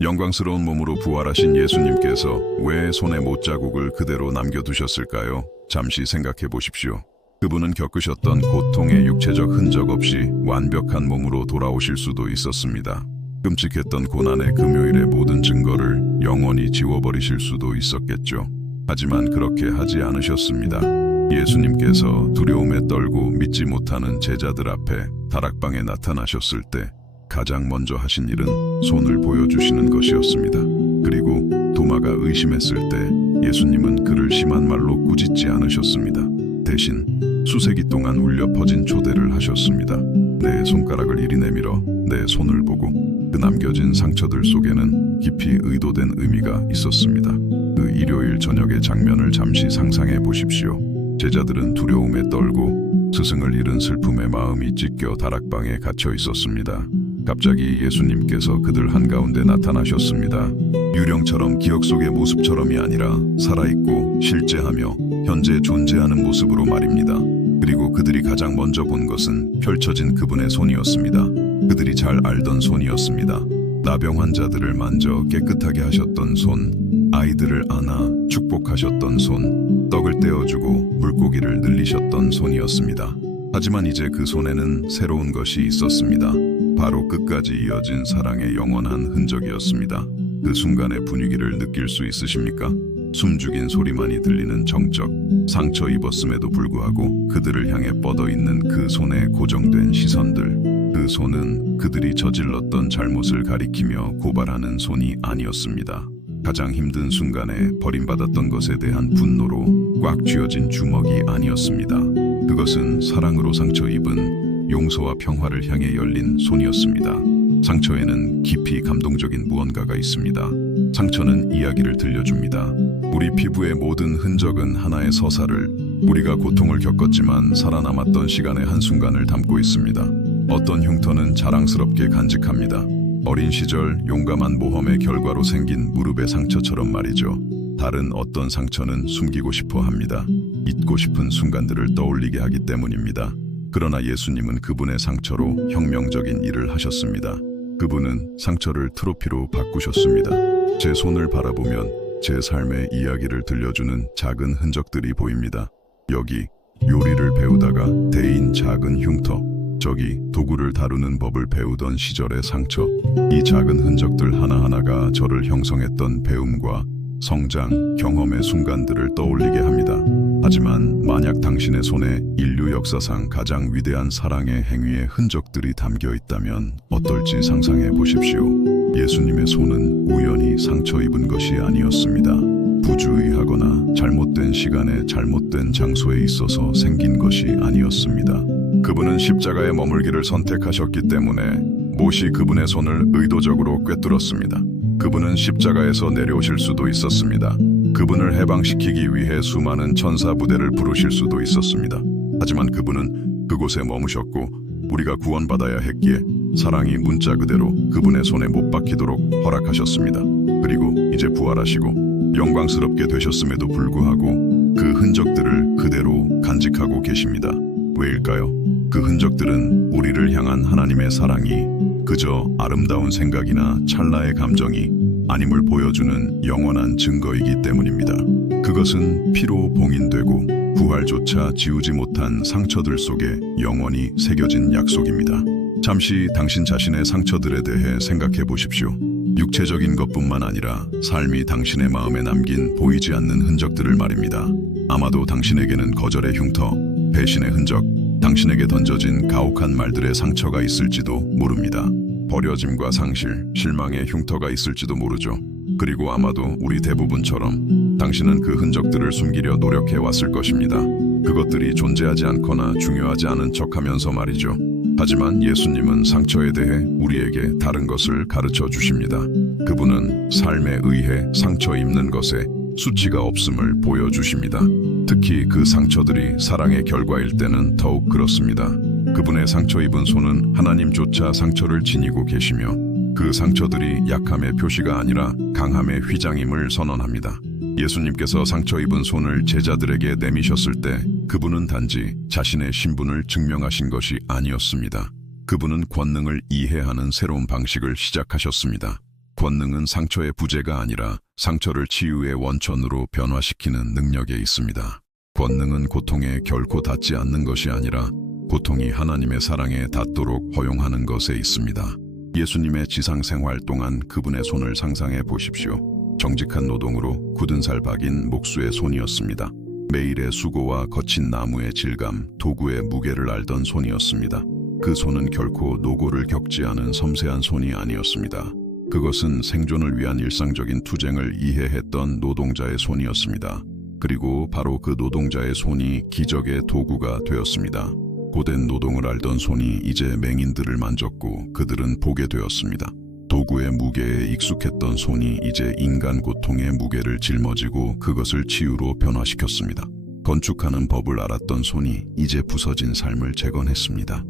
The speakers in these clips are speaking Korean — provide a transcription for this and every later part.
영광스러운 몸으로 부활하신 예수님께서 왜 손에 못자국을 그대로 남겨두셨을까요? 잠시 생각해 보십시오. 그분은 겪으셨던 고통의 육체적 흔적 없이 완벽한 몸으로 돌아오실 수도 있었습니다. 끔찍했던 고난의 금요일의 모든 증거를 영원히 지워버리실 수도 있었겠죠. 하지만 그렇게 하지 않으셨습니다. 예수님께서 두려움에 떨고 믿지 못하는 제자들 앞에 다락방에 나타나셨을 때 가장 먼저 하신 일은 손을 보여주시는 것이었습니다. 그리고 도마가 의심했을 때 예수님은 그를 심한 말로 꾸짖지 않으셨습니다. 대신 수세기 동안 울려 퍼진 초대를 하셨습니다. 내 손가락을 이리 내밀어 내 손을 보고 그 남겨진 상처들 속에는 깊이 의도된 의미가 있었습니다. 그 일요일 저녁의 장면을 잠시 상상해 보십시오. 제자들은 두려움에 떨고 스승을 잃은 슬픔에 마음이 찢겨 다락방에 갇혀 있었습니다. 갑자기 예수님께서 그들 한가운데 나타나셨습니다. 유령처럼 기억 속의 모습처럼이 아니라 살아있고 실제하며 현재 존재하는 모습으로 말입니다. 그리고 그들이 가장 먼저 본 것은 펼쳐진 그분의 손이었습니다. 그들이 잘 알던 손이었습니다. 나병 환자들을 만져 깨끗하게 하셨던 손, 아이들을 안아 축복하셨던 손, 떡을 떼어주고 물고기를 늘리셨던 손이었습니다. 하지만 이제 그 손에는 새로운 것이 있었습니다. 바로 끝까지 이어진 사랑의 영원한 흔적이었습니다. 그 순간의 분위기를 느낄 수 있으십니까? 숨죽인 소리만이 들리는 정적, 상처 입었음에도 불구하고 그들을 향해 뻗어있는 그 손에 고정된 시선들. 그 손은 그들이 저질렀던 잘못을 가리키며 고발하는 손이 아니었습니다. 가장 힘든 순간에 버림받았던 것에 대한 분노로 꽉 쥐어진 주먹이 아니었습니다. 그것은 사랑으로 상처 입은 용서와 평화를 향해 열린 손이었습니다. 상처에는 깊이 감동적인 무언가가 있습니다. 상처는 이야기를 들려줍니다. 우리 피부의 모든 흔적은 하나의 서사를, 우리가 고통을 겪었지만 살아남았던 시간의 한순간을 담고 있습니다. 어떤 흉터는 자랑스럽게 간직합니다. 어린 시절 용감한 모험의 결과로 생긴 무릎의 상처처럼 말이죠. 다른 어떤 상처는 숨기고 싶어 합니다. 잊고 싶은 순간들을 떠올리게 하기 때문입니다. 그러나 예수님은 그분의 상처로 혁명적인 일을 하셨습니다. 그분은 상처를 트로피로 바꾸셨습니다. 제 손을 바라보면 제 삶의 이야기를 들려주는 작은 흔적들이 보입니다. 여기 요리를 배우다가 데인 작은 흉터, 저기 도구를 다루는 법을 배우던 시절의 상처. 이 작은 흔적들 하나하나가 저를 형성했던 배움과 성장, 경험의 순간들을 떠올리게 합니다. 하지만 만약 당신의 손에 인류 역사상 가장 위대한 사랑의 행위의 흔적들이 담겨 있다면 어떨지 상상해 보십시오. 예수님의 손은 우연히 상처 입은 것이 아니었습니다. 부주의하거나 잘못된 시간에 잘못된 장소에 있어서 생긴 것이 아니었습니다. 그분은 십자가에 머물기를 선택하셨기 때문에 못이 그분의 손을 의도적으로 꿰뚫었습니다. 그분은 십자가에서 내려오실 수도 있었습니다. 그분을 해방시키기 위해 수많은 천사 부대를 부르실 수도 있었습니다. 하지만 그분은 그곳에 머무셨고 우리가 구원받아야 했기에 사랑이 문자 그대로 그분의 손에 못 박히도록 허락하셨습니다. 그리고 이제 부활하시고 영광스럽게 되셨음에도 불구하고 그 흔적들을 그대로 간직하고 계십니다. 왜일까요? 그 흔적들은 우리를 향한 하나님의 사랑이 그저 아름다운 생각이나 찰나의 감정이 아님을 보여주는 영원한 증거이기 때문입니다. 그것은 피로 봉인되고 부활조차 지우지 못한 상처들 속에 영원히 새겨진 약속입니다. 잠시 당신 자신의 상처들에 대해 생각해 보십시오. 육체적인 것뿐만 아니라 삶이 당신의 마음에 남긴 보이지 않는 흔적들을 말입니다. 아마도 당신에게는 거절의 흉터, 배신의 흔적, 당신에게 던져진 가혹한 말들의 상처가 있을지도 모릅니다. 버려짐과 상실, 실망의 흉터가 있을지도 모르죠. 그리고 아마도 우리 대부분처럼 당신은 그 흔적들을 숨기려 노력해 왔을 것입니다. 그것들이 존재하지 않거나 중요하지 않은 척하면서 말이죠. 하지만 예수님은 상처에 대해 우리에게 다른 것을 가르쳐 주십니다. 그분은 삶에 의해 상처 입는 것에 수치가 없음을 보여주십니다. 특히 그 상처들이 사랑의 결과일 때는 더욱 그렇습니다. 그분의 상처 입은 손은 하나님조차 상처를 지니고 계시며 그 상처들이 약함의 표시가 아니라 강함의 휘장임을 선언합니다. 예수님께서 상처 입은 손을 제자들에게 내미셨을 때 그분은 단지 자신의 신분을 증명하신 것이 아니었습니다. 그분은 권능을 이해하는 새로운 방식을 시작하셨습니다. 권능은 상처의 부재가 아니라 상처를 치유의 원천으로 변화시키는 능력에 있습니다. 권능은 고통에 결코 닿지 않는 것이 아니라 고통이 하나님의 사랑에 닿도록 허용하는 것에 있습니다. 예수님의 지상 생활 동안 그분의 손을 상상해 보십시오. 정직한 노동으로 굳은 살 박인 목수의 손이었습니다. 매일의 수고와 거친 나무의 질감, 도구의 무게를 알던 손이었습니다. 그 손은 결코 노고를 겪지 않은 섬세한 손이 아니었습니다. 그것은 생존을 위한 일상적인 투쟁을 이해했던 노동자의 손이었습니다. 그리고 바로 그 노동자의 손이 기적의 도구가 되었습니다. 고된 노동을 알던 손이 이제 맹인들을 만졌고 그들은 보게 되었습니다. 도구의 무게에 익숙했던 손이 이제 인간 고통의 무게를 짊어지고 그것을 치유로 변화시켰습니다. 건축하는 법을 알았던 손이 이제 부서진 삶을 재건했습니다.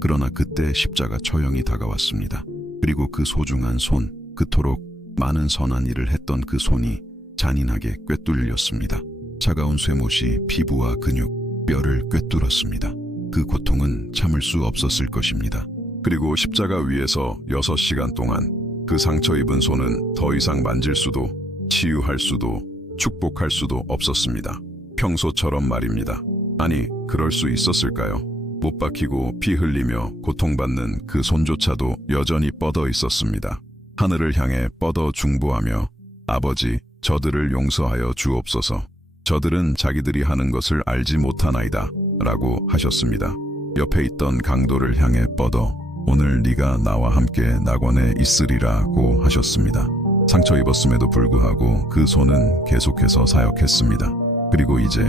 그러나 그때 십자가 처형이 다가왔습니다. 그리고 그 소중한 손, 그토록 많은 선한 일을 했던 그 손이 잔인하게 꿰뚫렸습니다. 차가운 쇠못이 피부와 근육, 뼈를 꿰뚫었습니다. 그 고통은 참을 수 없었을 것입니다. 그리고 십자가 위에서 6시간 동안 그 상처 입은 손은 더 이상 만질 수도, 치유할 수도, 축복할 수도 없었습니다. 평소처럼 말입니다. 아니, 그럴 수 있었을까요? 못 박히고 피 흘리며 고통받는 그 손조차도 여전히 뻗어 있었습니다. 하늘을 향해 뻗어 중보하며 아버지, 저들을 용서하여 주옵소서. 저들은 자기들이 하는 것을 알지 못하나이다 라고 하셨습니다. 옆에 있던 강도를 향해 뻗어 오늘 네가 나와 함께 낙원에 있으리라고 하셨습니다. 상처 입었음에도 불구하고 그 손은 계속해서 사역했습니다. 그리고 이제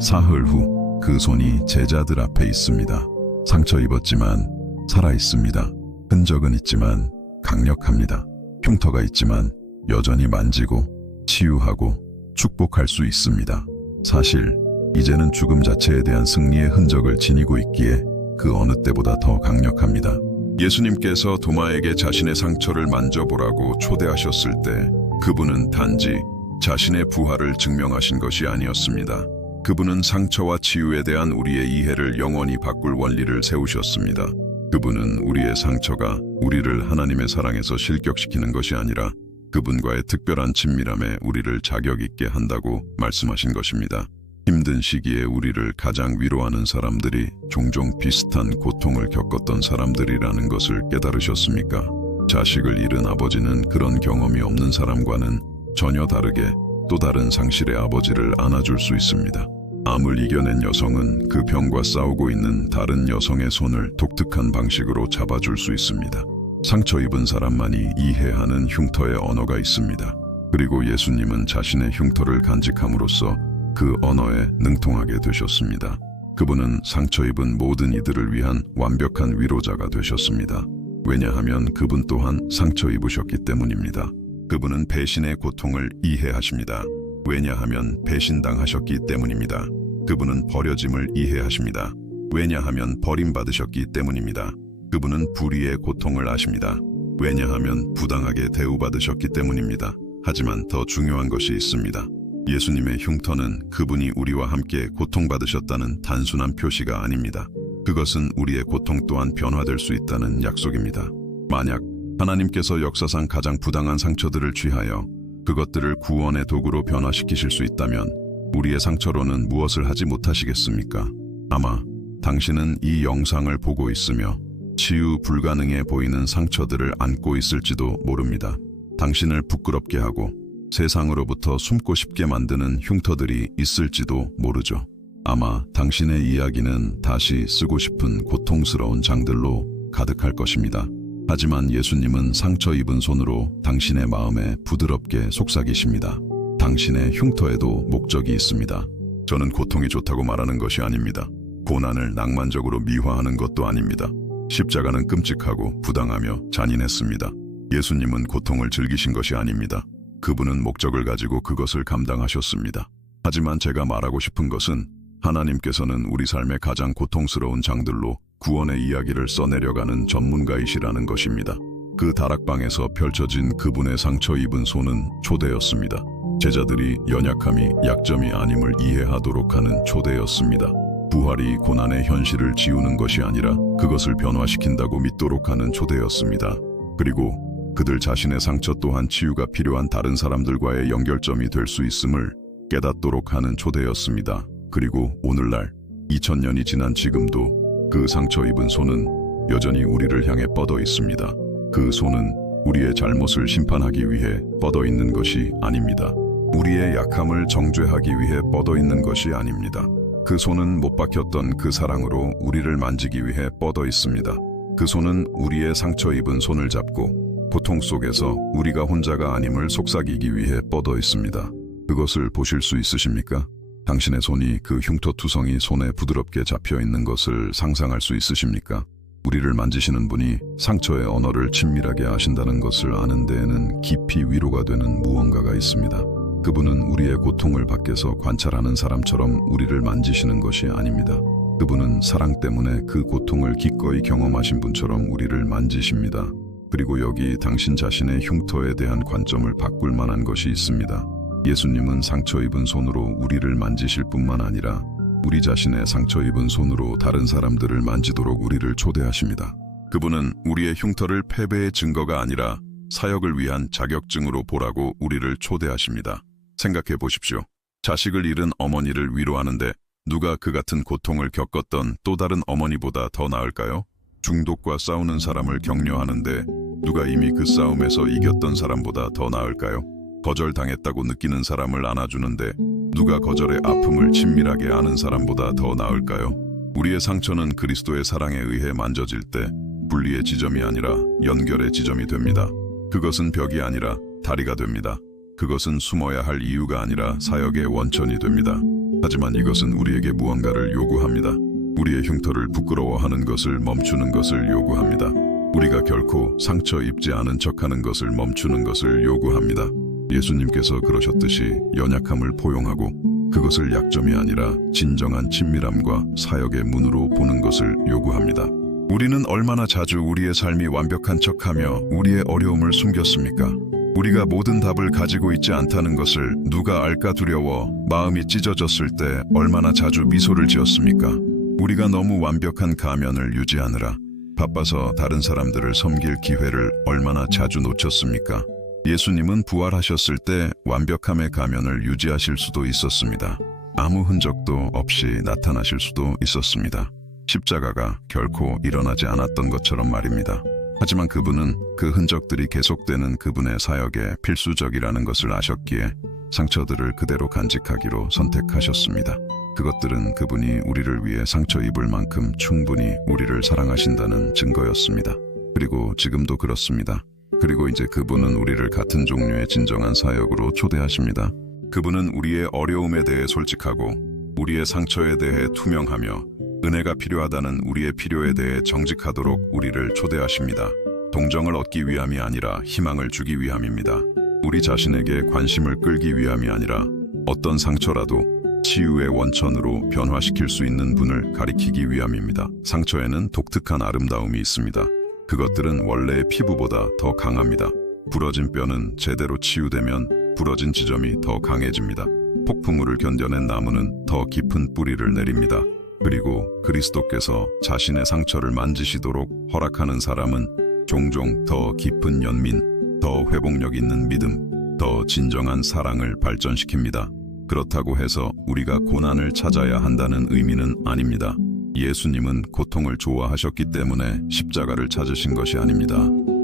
사흘 후 그 손이 제자들 앞에 있습니다. 상처 입었지만 살아 있습니다. 흔적은 있지만 강력합니다. 흉터가 있지만 여전히 만지고 치유하고 축복할 수 있습니다. 사실 이제는 죽음 자체에 대한 승리의 흔적을 지니고 있기에 그 어느 때보다 더 강력합니다. 예수님께서 도마에게 자신의 상처를 만져보라고 초대하셨을 때 그분은 단지 자신의 부활을 증명하신 것이 아니었습니다. 그분은 상처와 치유에 대한 우리의 이해를 영원히 바꿀 원리를 세우셨습니다. 그분은 우리의 상처가 우리를 하나님의 사랑에서 실격시키는 것이 아니라 그분과의 특별한 친밀함에 우리를 자격 있게 한다고 말씀하신 것입니다. 힘든 시기에 우리를 가장 위로하는 사람들이 종종 비슷한 고통을 겪었던 사람들이라는 것을 깨달으셨습니까? 자식을 잃은 아버지는 그런 경험이 없는 사람과는 전혀 다르게 또 다른 상실의 아버지를 안아줄 수 있습니다. 암을 이겨낸 여성은 그 병과 싸우고 있는 다른 여성의 손을 독특한 방식으로 잡아줄 수 있습니다. 상처 입은 사람만이 이해하는 흉터의 언어가 있습니다. 그리고 예수님은 자신의 흉터를 간직함으로써 그 언어에 능통하게 되셨습니다. 그분은 상처 입은 모든 이들을 위한 완벽한 위로자가 되셨습니다. 왜냐하면 그분 또한 상처 입으셨기 때문입니다. 그분은 배신의 고통을 이해하십니다. 왜냐하면 배신당하셨기 때문입니다. 그분은 버려짐을 이해하십니다. 왜냐하면 버림받으셨기 때문입니다. 그분은 불의의 고통을 아십니다. 왜냐하면 부당하게 대우받으셨기 때문입니다. 하지만 더 중요한 것이 있습니다. 예수님의 흉터는 그분이 우리와 함께 고통받으셨다는 단순한 표시가 아닙니다. 그것은 우리의 고통 또한 변화될 수 있다는 약속입니다. 만약 하나님께서 역사상 가장 부당한 상처들을 취하여 그것들을 구원의 도구로 변화시키실 수 있다면 우리의 상처로는 무엇을 하지 못하시겠습니까? 아마 당신은 이 영상을 보고 있으며 치유 불가능해 보이는 상처들을 안고 있을지도 모릅니다. 당신을 부끄럽게 하고 세상으로부터 숨고 싶게 만드는 흉터들이 있을지도 모르죠. 아마 당신의 이야기는 다시 쓰고 싶은 고통스러운 장들로 가득할 것입니다. 하지만 예수님은 상처 입은 손으로 당신의 마음에 부드럽게 속삭이십니다. 당신의 흉터에도 목적이 있습니다. 저는 고통이 좋다고 말하는 것이 아닙니다. 고난을 낭만적으로 미화하는 것도 아닙니다. 십자가는 끔찍하고 부당하며 잔인했습니다. 예수님은 고통을 즐기신 것이 아닙니다. 그분은 목적을 가지고 그것을 감당하셨습니다. 하지만 제가 말하고 싶은 것은 하나님께서는 우리 삶의 가장 고통스러운 장들로 구원의 이야기를 써내려가는 전문가이시라는 것입니다. 그 다락방에서 펼쳐진 그분의 상처 입은 손은 초대였습니다. 제자들이 연약함이 약점이 아님을 이해하도록 하는 초대였습니다. 부활이 고난의 현실을 지우는 것이 아니라 그것을 변화시킨다고 믿도록 하는 초대였습니다. 그리고 그들 자신의 상처 또한 치유가 필요한 다른 사람들과의 연결점이 될 수 있음을 깨닫도록 하는 초대였습니다. 그리고 오늘날 2000년이 지난 지금도 그 상처 입은 손은 여전히 우리를 향해 뻗어 있습니다. 그 손은 우리의 잘못을 심판하기 위해 뻗어 있는 것이 아닙니다. 우리의 약함을 정죄하기 위해 뻗어 있는 것이 아닙니다. 그 손은 못 박혔던 그 사랑으로 우리를 만지기 위해 뻗어 있습니다. 그 손은 우리의 상처 입은 손을 잡고 고통 속에서 우리가 혼자가 아님을 속삭이기 위해 뻗어 있습니다. 그것을 보실 수 있으십니까? 당신의 손이 그 흉터투성이 손에 부드럽게 잡혀 있는 것을 상상할 수 있으십니까? 우리를 만지시는 분이 상처의 언어를 친밀하게 아신다는 것을 아는 데에는 깊이 위로가 되는 무언가가 있습니다. 그분은 우리의 고통을 밖에서 관찰하는 사람처럼 우리를 만지시는 것이 아닙니다. 그분은 사랑 때문에 그 고통을 기꺼이 경험하신 분처럼 우리를 만지십니다. 그리고 여기 당신 자신의 흉터에 대한 관점을 바꿀 만한 것이 있습니다. 예수님은 상처 입은 손으로 우리를 만지실 뿐만 아니라 우리 자신의 상처 입은 손으로 다른 사람들을 만지도록 우리를 초대하십니다. 그분은 우리의 흉터를 패배의 증거가 아니라 사역을 위한 자격증으로 보라고 우리를 초대하십니다. 생각해 보십시오. 자식을 잃은 어머니를 위로하는데 누가 그 같은 고통을 겪었던 또 다른 어머니보다 더 나을까요? 중독과 싸우는 사람을 격려하는데 누가 이미 그 싸움에서 이겼던 사람보다 더 나을까요? 거절당했다고 느끼는 사람을 안아주는데 누가 거절의 아픔을 친밀하게 아는 사람보다 더 나을까요? 우리의 상처는 그리스도의 사랑에 의해 만져질 때 분리의 지점이 아니라 연결의 지점이 됩니다. 그것은 벽이 아니라 다리가 됩니다. 그것은 숨어야 할 이유가 아니라 사역의 원천이 됩니다. 하지만 이것은 우리에게 무언가를 요구합니다. 우리의 흉터를 부끄러워하는 것을 멈추는 것을 요구합니다. 우리가 결코 상처 입지 않은 척하는 것을 멈추는 것을 요구합니다. 예수님께서 그러셨듯이 연약함을 포용하고 그것을 약점이 아니라 진정한 친밀함과 사역의 문으로 보는 것을 요구합니다. 우리는 얼마나 자주 우리의 삶이 완벽한 척하며 우리의 어려움을 숨겼습니까? 우리가 모든 답을 가지고 있지 않다는 것을 누가 알까 두려워 마음이 찢어졌을 때 얼마나 자주 미소를 지었습니까? 우리가 너무 완벽한 가면을 유지하느라 바빠서 다른 사람들을 섬길 기회를 얼마나 자주 놓쳤습니까? 예수님은 부활하셨을 때 완벽함의 가면을 유지하실 수도 있었습니다. 아무 흔적도 없이 나타나실 수도 있었습니다. 십자가가 결코 일어나지 않았던 것처럼 말입니다. 하지만 그분은 그 흔적들이 계속되는 그분의 사역에 필수적이라는 것을 아셨기에 상처들을 그대로 간직하기로 선택하셨습니다. 그것들은 그분이 우리를 위해 상처 입을 만큼 충분히 우리를 사랑하신다는 증거였습니다. 그리고 지금도 그렇습니다. 그리고 이제 그분은 우리를 같은 종류의 진정한 사역으로 초대하십니다. 그분은 우리의 어려움에 대해 솔직하고 우리의 상처에 대해 투명하며 은혜가 필요하다는 우리의 필요에 대해 정직하도록 우리를 초대하십니다. 동정을 얻기 위함이 아니라 희망을 주기 위함입니다. 우리 자신에게 관심을 끌기 위함이 아니라 어떤 상처라도 치유의 원천으로 변화시킬 수 있는 분을 가리키기 위함입니다. 상처에는 독특한 아름다움이 있습니다. 그것들은 원래의 피부보다 더 강합니다. 부러진 뼈는 제대로 치유되면 부러진 지점이 더 강해집니다. 폭풍우를 견뎌낸 나무는 더 깊은 뿌리를 내립니다. 그리고 그리스도께서 자신의 상처를 만지시도록 허락하는 사람은 종종 더 깊은 연민, 더 회복력 있는 믿음, 더 진정한 사랑을 발전시킵니다. 그렇다고 해서 우리가 고난을 찾아야 한다는 의미는 아닙니다. 예수님은 고통을 좋아하셨기 때문에 십자가를 찾으신 것이 아닙니다.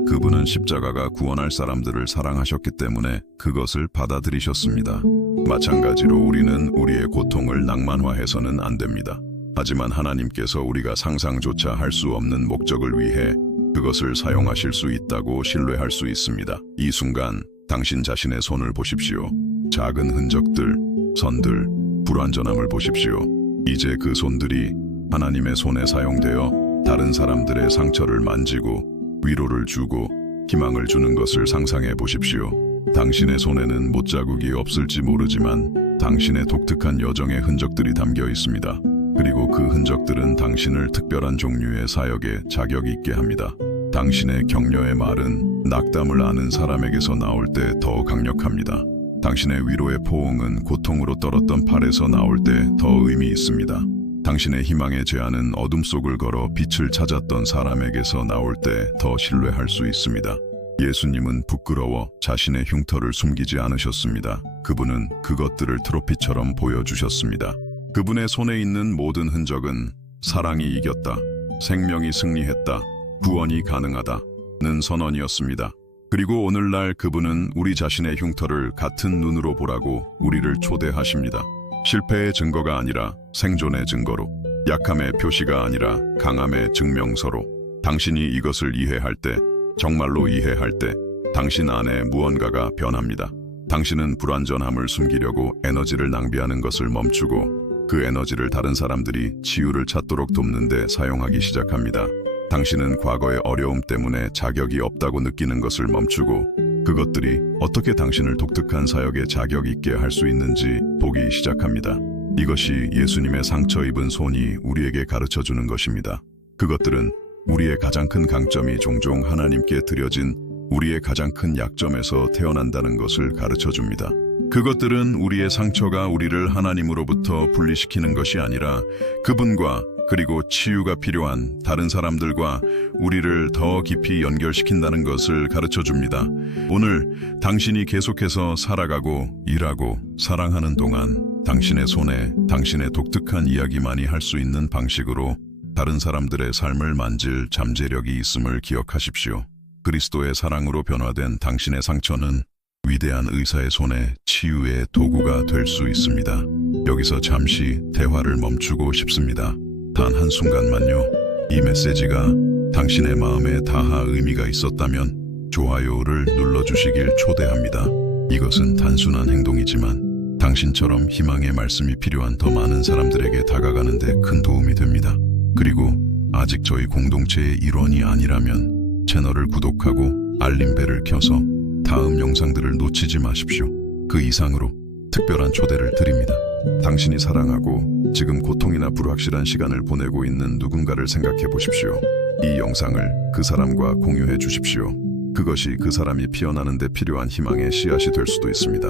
그분은 십자가가 구원할 사람들을 사랑하셨기 때문에 그것을 받아들이셨습니다. 마찬가지로 우리는 우리의 고통을 낭만화해서는 안 됩니다. 하지만 하나님께서 우리가 상상조차 할 수 없는 목적을 위해 그것을 사용하실 수 있다고 신뢰할 수 있습니다. 이 순간 당신 자신의 손을 보십시오. 작은 흔적들, 선들, 불완전함을 보십시오. 이제 그 손들이 하나님의 손에 사용되어 다른 사람들의 상처를 만지고 위로를 주고 희망을 주는 것을 상상해 보십시오. 당신의 손에는 못자국이 없을지 모르지만 당신의 독특한 여정의 흔적들이 담겨 있습니다. 그리고 그 흔적들은 당신을 특별한 종류의 사역에 자격 있게 합니다. 당신의 격려의 말은 낙담을 아는 사람에게서 나올 때 더 강력합니다. 당신의 위로의 포옹은 고통으로 떨었던 팔에서 나올 때 더 의미 있습니다. 당신의 희망의 제안은 어둠 속을 걸어 빛을 찾았던 사람에게서 나올 때 더 신뢰할 수 있습니다. 예수님은 부끄러워 자신의 흉터를 숨기지 않으셨습니다. 그분은 그것들을 트로피처럼 보여주셨습니다. 그분의 손에 있는 모든 흔적은 사랑이 이겼다, 생명이 승리했다, 구원이 가능하다는 선언이었습니다. 그리고 오늘날 그분은 우리 자신의 흉터를 같은 눈으로 보라고 우리를 초대하십니다. 실패의 증거가 아니라 생존의 증거로, 약함의 표시가 아니라 강함의 증명서로, 당신이 이것을 이해할 때, 정말로 이해할 때 당신 안에 무언가가 변합니다. 당신은 불완전함을 숨기려고 에너지를 낭비하는 것을 멈추고 그 에너지를 다른 사람들이 치유를 찾도록 돕는 데 사용하기 시작합니다. 당신은 과거의 어려움 때문에 자격이 없다고 느끼는 것을 멈추고 그것들이 어떻게 당신을 독특한 사역에 자격 있게 할 수 있는지 보기 시작합니다. 이것이 예수님의 상처 입은 손이 우리에게 가르쳐주는 것입니다. 그것들은 우리의 가장 큰 강점이 종종 하나님께 드려진 우리의 가장 큰 약점에서 태어난다는 것을 가르쳐줍니다. 그것들은 우리의 상처가 우리를 하나님으로부터 분리시키는 것이 아니라 그분과 그리고 치유가 필요한 다른 사람들과 우리를 더 깊이 연결시킨다는 것을 가르쳐줍니다. 오늘 당신이 계속해서 살아가고 일하고 사랑하는 동안 당신의 손에 당신의 독특한 이야기만이 할 수 있는 방식으로 다른 사람들의 삶을 만질 잠재력이 있음을 기억하십시오. 그리스도의 사랑으로 변화된 당신의 상처는 위대한 의사의 손에 치유의 도구가 될 수 있습니다. 여기서 잠시 대화를 멈추고 싶습니다. 단 한순간만요. 이 메시지가 당신의 마음에 다하 의미가 있었다면 좋아요를 눌러주시길 초대합니다. 이것은 단순한 행동이지만 당신처럼 희망의 말씀이 필요한 더 많은 사람들에게 다가가는 데 큰 도움이 됩니다. 그리고 아직 저희 공동체의 일원이 아니라면 채널을 구독하고 알림벨을 켜서 다음 영상들을 놓치지 마십시오. 그 이상으로 특별한 초대를 드립니다. 당신이 사랑하고 지금 고통이나 불확실한 시간을 보내고 있는 누군가를 생각해 보십시오. 이 영상을 그 사람과 공유해 주십시오. 그것이 그 사람이 피어나는 데 필요한 희망의 씨앗이 될 수도 있습니다.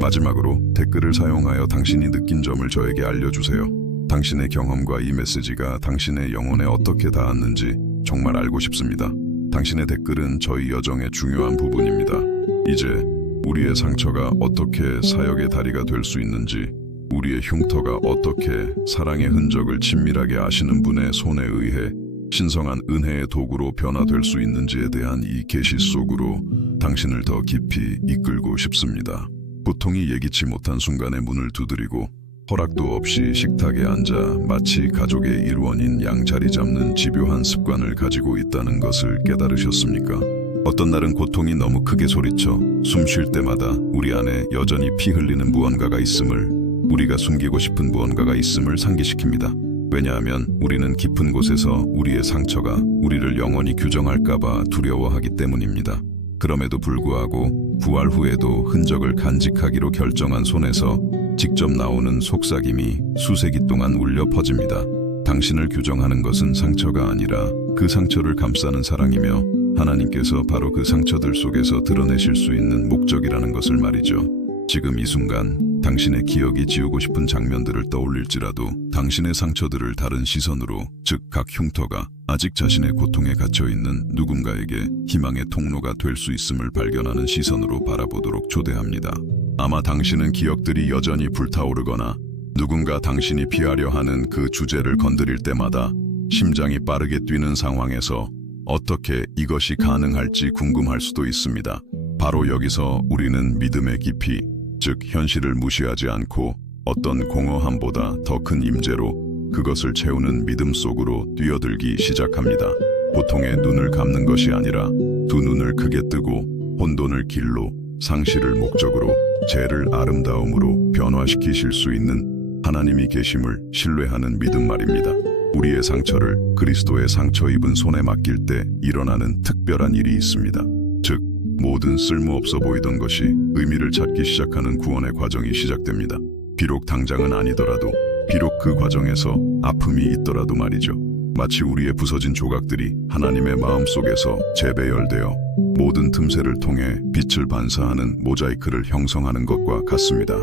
마지막으로 댓글을 사용하여 당신이 느낀 점을 저에게 알려주세요. 당신의 경험과 이 메시지가 당신의 영혼에 어떻게 닿았는지 정말 알고 싶습니다. 당신의 댓글은 저희 여정의 중요한 부분입니다. 이제 우리의 상처가 어떻게 사역의 다리가 될 수 있는지, 우리의 흉터가 어떻게 사랑의 흔적을 친밀하게 아시는 분의 손에 의해 신성한 은혜의 도구로 변화될 수 있는지에 대한 이 계시 속으로 당신을 더 깊이 이끌고 싶습니다. 고통이 예기치 못한 순간에 문을 두드리고 허락도 없이 식탁에 앉아 마치 가족의 일원인 양자리 잡는 집요한 습관을 가지고 있다는 것을 깨달으셨습니까? 어떤 날은 고통이 너무 크게 소리쳐 숨 쉴 때마다 우리 안에 여전히 피 흘리는 무언가가 있음을, 우리가 숨기고 싶은 무언가가 있음을 상기시킵니다. 왜냐하면 우리는 깊은 곳에서 우리의 상처가 우리를 영원히 규정할까봐 두려워하기 때문입니다. 그럼에도 불구하고 부활 후에도 흔적을 간직하기로 결정한 손에서 직접 나오는 속삭임이 수세기 동안 울려 퍼집니다. 당신을 규정하는 것은 상처가 아니라 그 상처를 감싸는 사랑이며 하나님께서 바로 그 상처들 속에서 드러내실 수 있는 목적이라는 것을 말이죠. 지금 이 순간 당신의 기억이 지우고 싶은 장면들을 떠올릴지라도 당신의 상처들을 다른 시선으로, 즉 각 흉터가 아직 자신의 고통에 갇혀있는 누군가에게 희망의 통로가 될 수 있음을 발견하는 시선으로 바라보도록 초대합니다. 아마 당신은 기억들이 여전히 불타오르거나 누군가 당신이 피하려 하는 그 주제를 건드릴 때마다 심장이 빠르게 뛰는 상황에서 어떻게 이것이 가능할지 궁금할 수도 있습니다. 바로 여기서 우리는 믿음의 깊이, 즉 현실을 무시하지 않고 어떤 공허함보다 더 큰 임재로 그것을 채우는 믿음 속으로 뛰어들기 시작합니다. 고통에 눈을 감는 것이 아니라 두 눈을 크게 뜨고 혼돈을 길로, 상실을 목적으로, 죄를 아름다움으로 변화시키실 수 있는 하나님이 계심을 신뢰하는 믿음 말입니다. 우리의 상처를 그리스도의 상처 입은 손에 맡길 때 일어나는 특별한 일이 있습니다. 즉 모든 쓸모없어 보이던 것이 의미를 찾기 시작하는 구원의 과정이 시작됩니다. 비록 당장은 아니더라도, 비록 그 과정에서 아픔이 있더라도 말이죠. 마치 우리의 부서진 조각들이 하나님의 마음속에서 재배열되어 모든 틈새를 통해 빛을 반사하는 모자이크를 형성하는 것과 같습니다.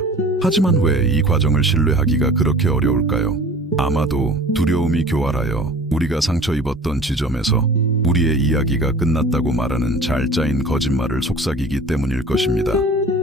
하지만 왜 이 과정을 신뢰하기가 그렇게 어려울까요? 아마도 두려움이 교활하여 우리가 상처 입었던 지점에서 우리의 이야기가 끝났다고 말하는 잘 짜인 거짓말을 속삭이기 때문일 것입니다.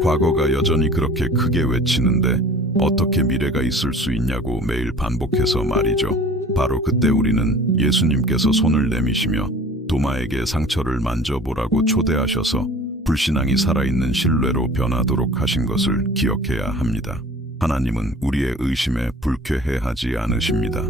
과거가 여전히 그렇게 크게 외치는데 어떻게 미래가 있을 수 있냐고 매일 반복해서 말이죠. 바로 그때 우리는 예수님께서 손을 내미시며 도마에게 상처를 만져보라고 초대하셔서 불신앙이 살아있는 신뢰로 변하도록 하신 것을 기억해야 합니다. 하나님은 우리의 의심에 불쾌해하지 않으십니다.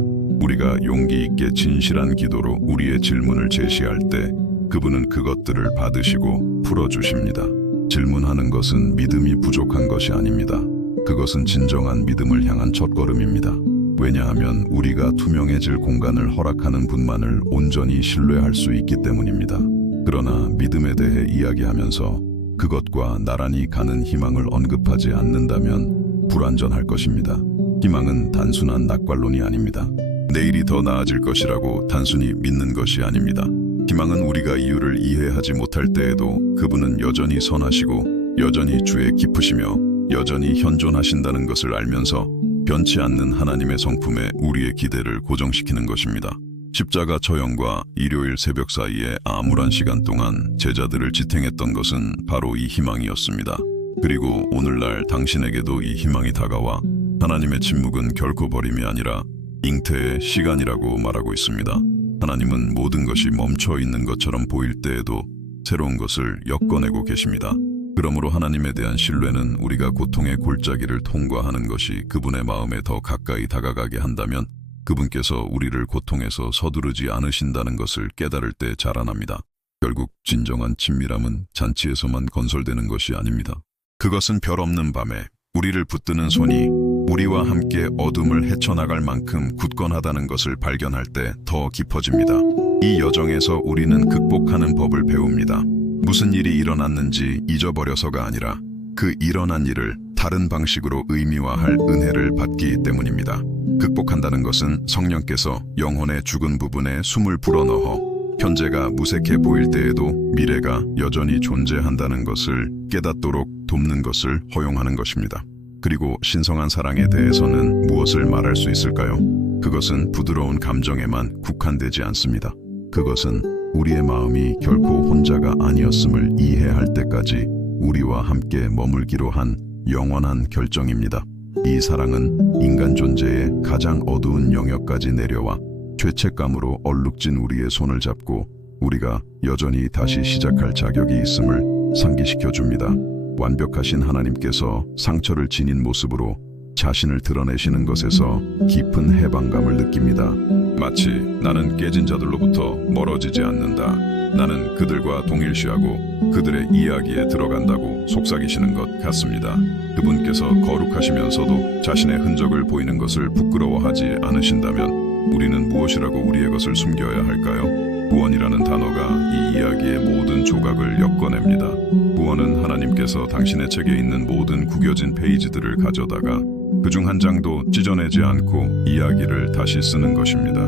우리가 용기 있게 진실한 기도로 우리의 질문을 제시할 때 그분은 그것들을 받으시고 풀어주십니다. 질문하는 것은 믿음이 부족한 것이 아닙니다. 그것은 진정한 믿음을 향한 첫걸음입니다. 왜냐하면 우리가 투명해질 공간을 허락하는 분만을 온전히 신뢰할 수 있기 때문입니다. 그러나 믿음에 대해 이야기하면서 그것과 나란히 가는 희망을 언급하지 않는다면 불완전할 것입니다. 희망은 단순한 낙관론이 아닙니다. 내일이 더 나아질 것이라고 단순히 믿는 것이 아닙니다. 희망은 우리가 이유를 이해하지 못할 때에도 그분은 여전히 선하시고 여전히 주에 기쁘시며 여전히 현존하신다는 것을 알면서 변치 않는 하나님의 성품에 우리의 기대를 고정시키는 것입니다. 십자가 처형과 일요일 새벽 사이에 암울한 시간 동안 제자들을 지탱했던 것은 바로 이 희망이었습니다. 그리고 오늘날 당신에게도 이 희망이 다가와 하나님의 침묵은 결코 버림이 아니라 잉태의 시간이라고 말하고 있습니다. 하나님은 모든 것이 멈춰 있는 것처럼 보일 때에도 새로운 것을 엮어내고 계십니다. 그러므로 하나님에 대한 신뢰는 우리가 고통의 골짜기를 통과하는 것이 그분의 마음에 더 가까이 다가가게 한다면 그분께서 우리를 고통에서 서두르지 않으신다는 것을 깨달을 때 자라납니다. 결국 진정한 친밀함은 잔치에서만 건설되는 것이 아닙니다. 그것은 별 없는 밤에 우리를 붙드는 손이 우리와 함께 어둠을 헤쳐나갈 만큼 굳건하다는 것을 발견할 때 더 깊어집니다. 이 여정에서 우리는 극복하는 법을 배웁니다. 무슨 일이 일어났는지 잊어버려서가 아니라 그 일어난 일을 다른 방식으로 의미화할 은혜를 받기 때문입니다. 극복한다는 것은 성령께서 영혼의 죽은 부분에 숨을 불어넣어 현재가 무색해 보일 때에도 미래가 여전히 존재한다는 것을 깨닫도록 돕는 것을 허용하는 것입니다. 그리고 신성한 사랑에 대해서는 무엇을 말할 수 있을까요? 그것은 부드러운 감정에만 국한되지 않습니다. 그것은 우리의 마음이 결코 혼자가 아니었음을 이해할 때까지 우리와 함께 머물기로 한 영원한 결정입니다. 이 사랑은 인간 존재의 가장 어두운 영역까지 내려와 죄책감으로 얼룩진 우리의 손을 잡고 우리가 여전히 다시 시작할 자격이 있음을 상기시켜 줍니다. 완벽하신 하나님께서 상처를 지닌 모습으로 자신을 드러내시는 것에서 깊은 해방감을 느낍니다. 마치 나는 깨진 자들로부터 멀어지지 않는다. 나는 그들과 동일시하고 그들의 이야기에 들어간다고 속삭이시는 것 같습니다. 그분께서 거룩하시면서도 자신의 흔적을 보이는 것을 부끄러워하지 않으신다면 우리는 무엇이라고 우리의 것을 숨겨야 할까요? 구원이라는 단어가 이 이야기의 모든 조각을 엮어냅니다. 구원은 하나님께서 당신의 책에 있는 모든 구겨진 페이지들을 가져다가 그중 한 장도 찢어내지 않고 이야기를 다시 쓰는 것입니다.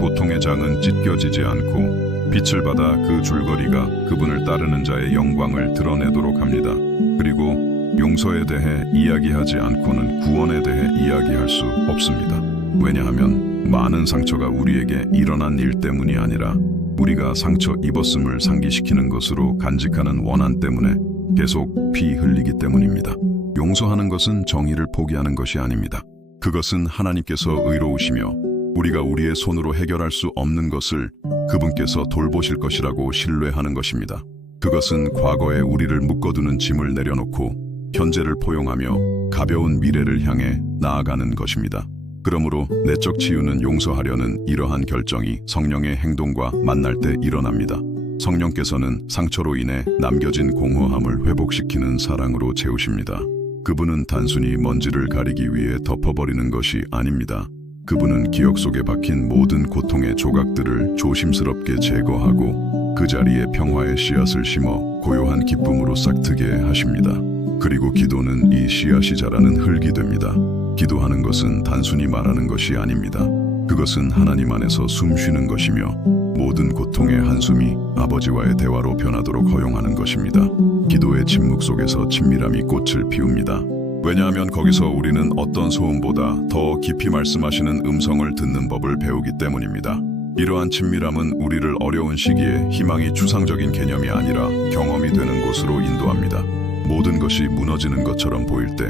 고통의 장은 찢겨지지 않고 빛을 받아 그 줄거리가 그분을 따르는 자의 영광을 드러내도록 합니다. 그리고 용서에 대해 이야기하지 않고는 구원에 대해 이야기할 수 없습니다. 왜냐하면 많은 상처가 우리에게 일어난 일 때문이 아니라 우리가 상처 입었음을 상기시키는 것으로 간직하는 원한 때문에 계속 피 흘리기 때문입니다. 용서하는 것은 정의를 포기하는 것이 아닙니다. 그것은 하나님께서 의로우시며 우리가 우리의 손으로 해결할 수 없는 것을 그분께서 돌보실 것이라고 신뢰하는 것입니다. 그것은 과거에 우리를 묶어두는 짐을 내려놓고 현재를 포용하며 가벼운 미래를 향해 나아가는 것입니다. 그러므로 내적 치유는 용서하려는 이러한 결정이 성령의 행동과 만날 때 일어납니다. 성령께서는 상처로 인해 남겨진 공허함을 회복시키는 사랑으로 채우십니다. 그분은 단순히 먼지를 가리기 위해 덮어버리는 것이 아닙니다. 그분은 기억 속에 박힌 모든 고통의 조각들을 조심스럽게 제거하고 그 자리에 평화의 씨앗을 심어 고요한 기쁨으로 싹트게 하십니다. 그리고 기도는 이 씨앗이 자라는 흙이 됩니다. 기도하는 것은 단순히 말하는 것이 아닙니다. 그것은 하나님 안에서 숨쉬는 것이며 모든 고통의 한숨이 아버지와의 대화로 변하도록 허용하는 것입니다. 기도의 침묵 속에서 친밀함이 꽃을 피웁니다. 왜냐하면 거기서 우리는 어떤 소음보다 더 깊이 말씀하시는 음성을 듣는 법을 배우기 때문입니다. 이러한 친밀함은 우리를 어려운 시기에 희망이 추상적인 개념이 아니라 경험이 되는 곳으로 인도합니다. 모든 것이 무너지는 것처럼 보일 때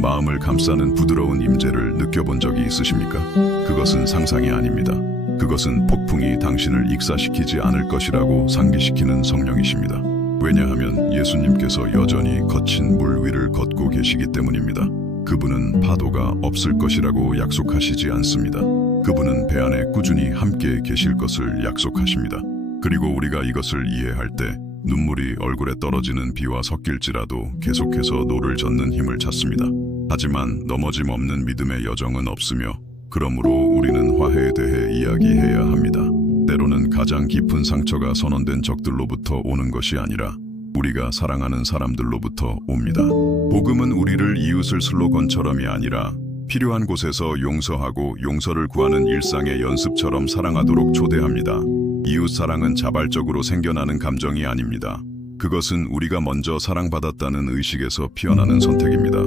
마음을 감싸는 부드러운 임재를 느껴본 적이 있으십니까? 그것은 상상이 아닙니다. 그것은 폭풍이 당신을 익사시키지 않을 것이라고 상기시키는 성령이십니다. 왜냐하면 예수님께서 여전히 거친 물 위를 걷고 계시기 때문입니다. 그분은 파도가 없을 것이라고 약속하시지 않습니다. 그분은 배 안에 꾸준히 함께 계실 것을 약속하십니다. 그리고 우리가 이것을 이해할 때 눈물이 얼굴에 떨어지는 비와 섞일지라도 계속해서 노를 젓는 힘을 찾습니다. 하지만 넘어짐 없는 믿음의 여정은 없으며 그러므로 우리는 화해에 대해 이야기해야 합니다. 때로는 가장 깊은 상처가 선언된 적들로부터 오는 것이 아니라 우리가 사랑하는 사람들로부터 옵니다. 복음은 우리를 이웃을 슬로건처럼이 아니라 필요한 곳에서 용서하고 용서를 구하는 일상의 연습처럼 사랑하도록 초대합니다. 이웃 사랑은 자발적으로 생겨나는 감정이 아닙니다. 그것은 우리가 먼저 사랑받았다는 의식에서 피어나는 선택입니다.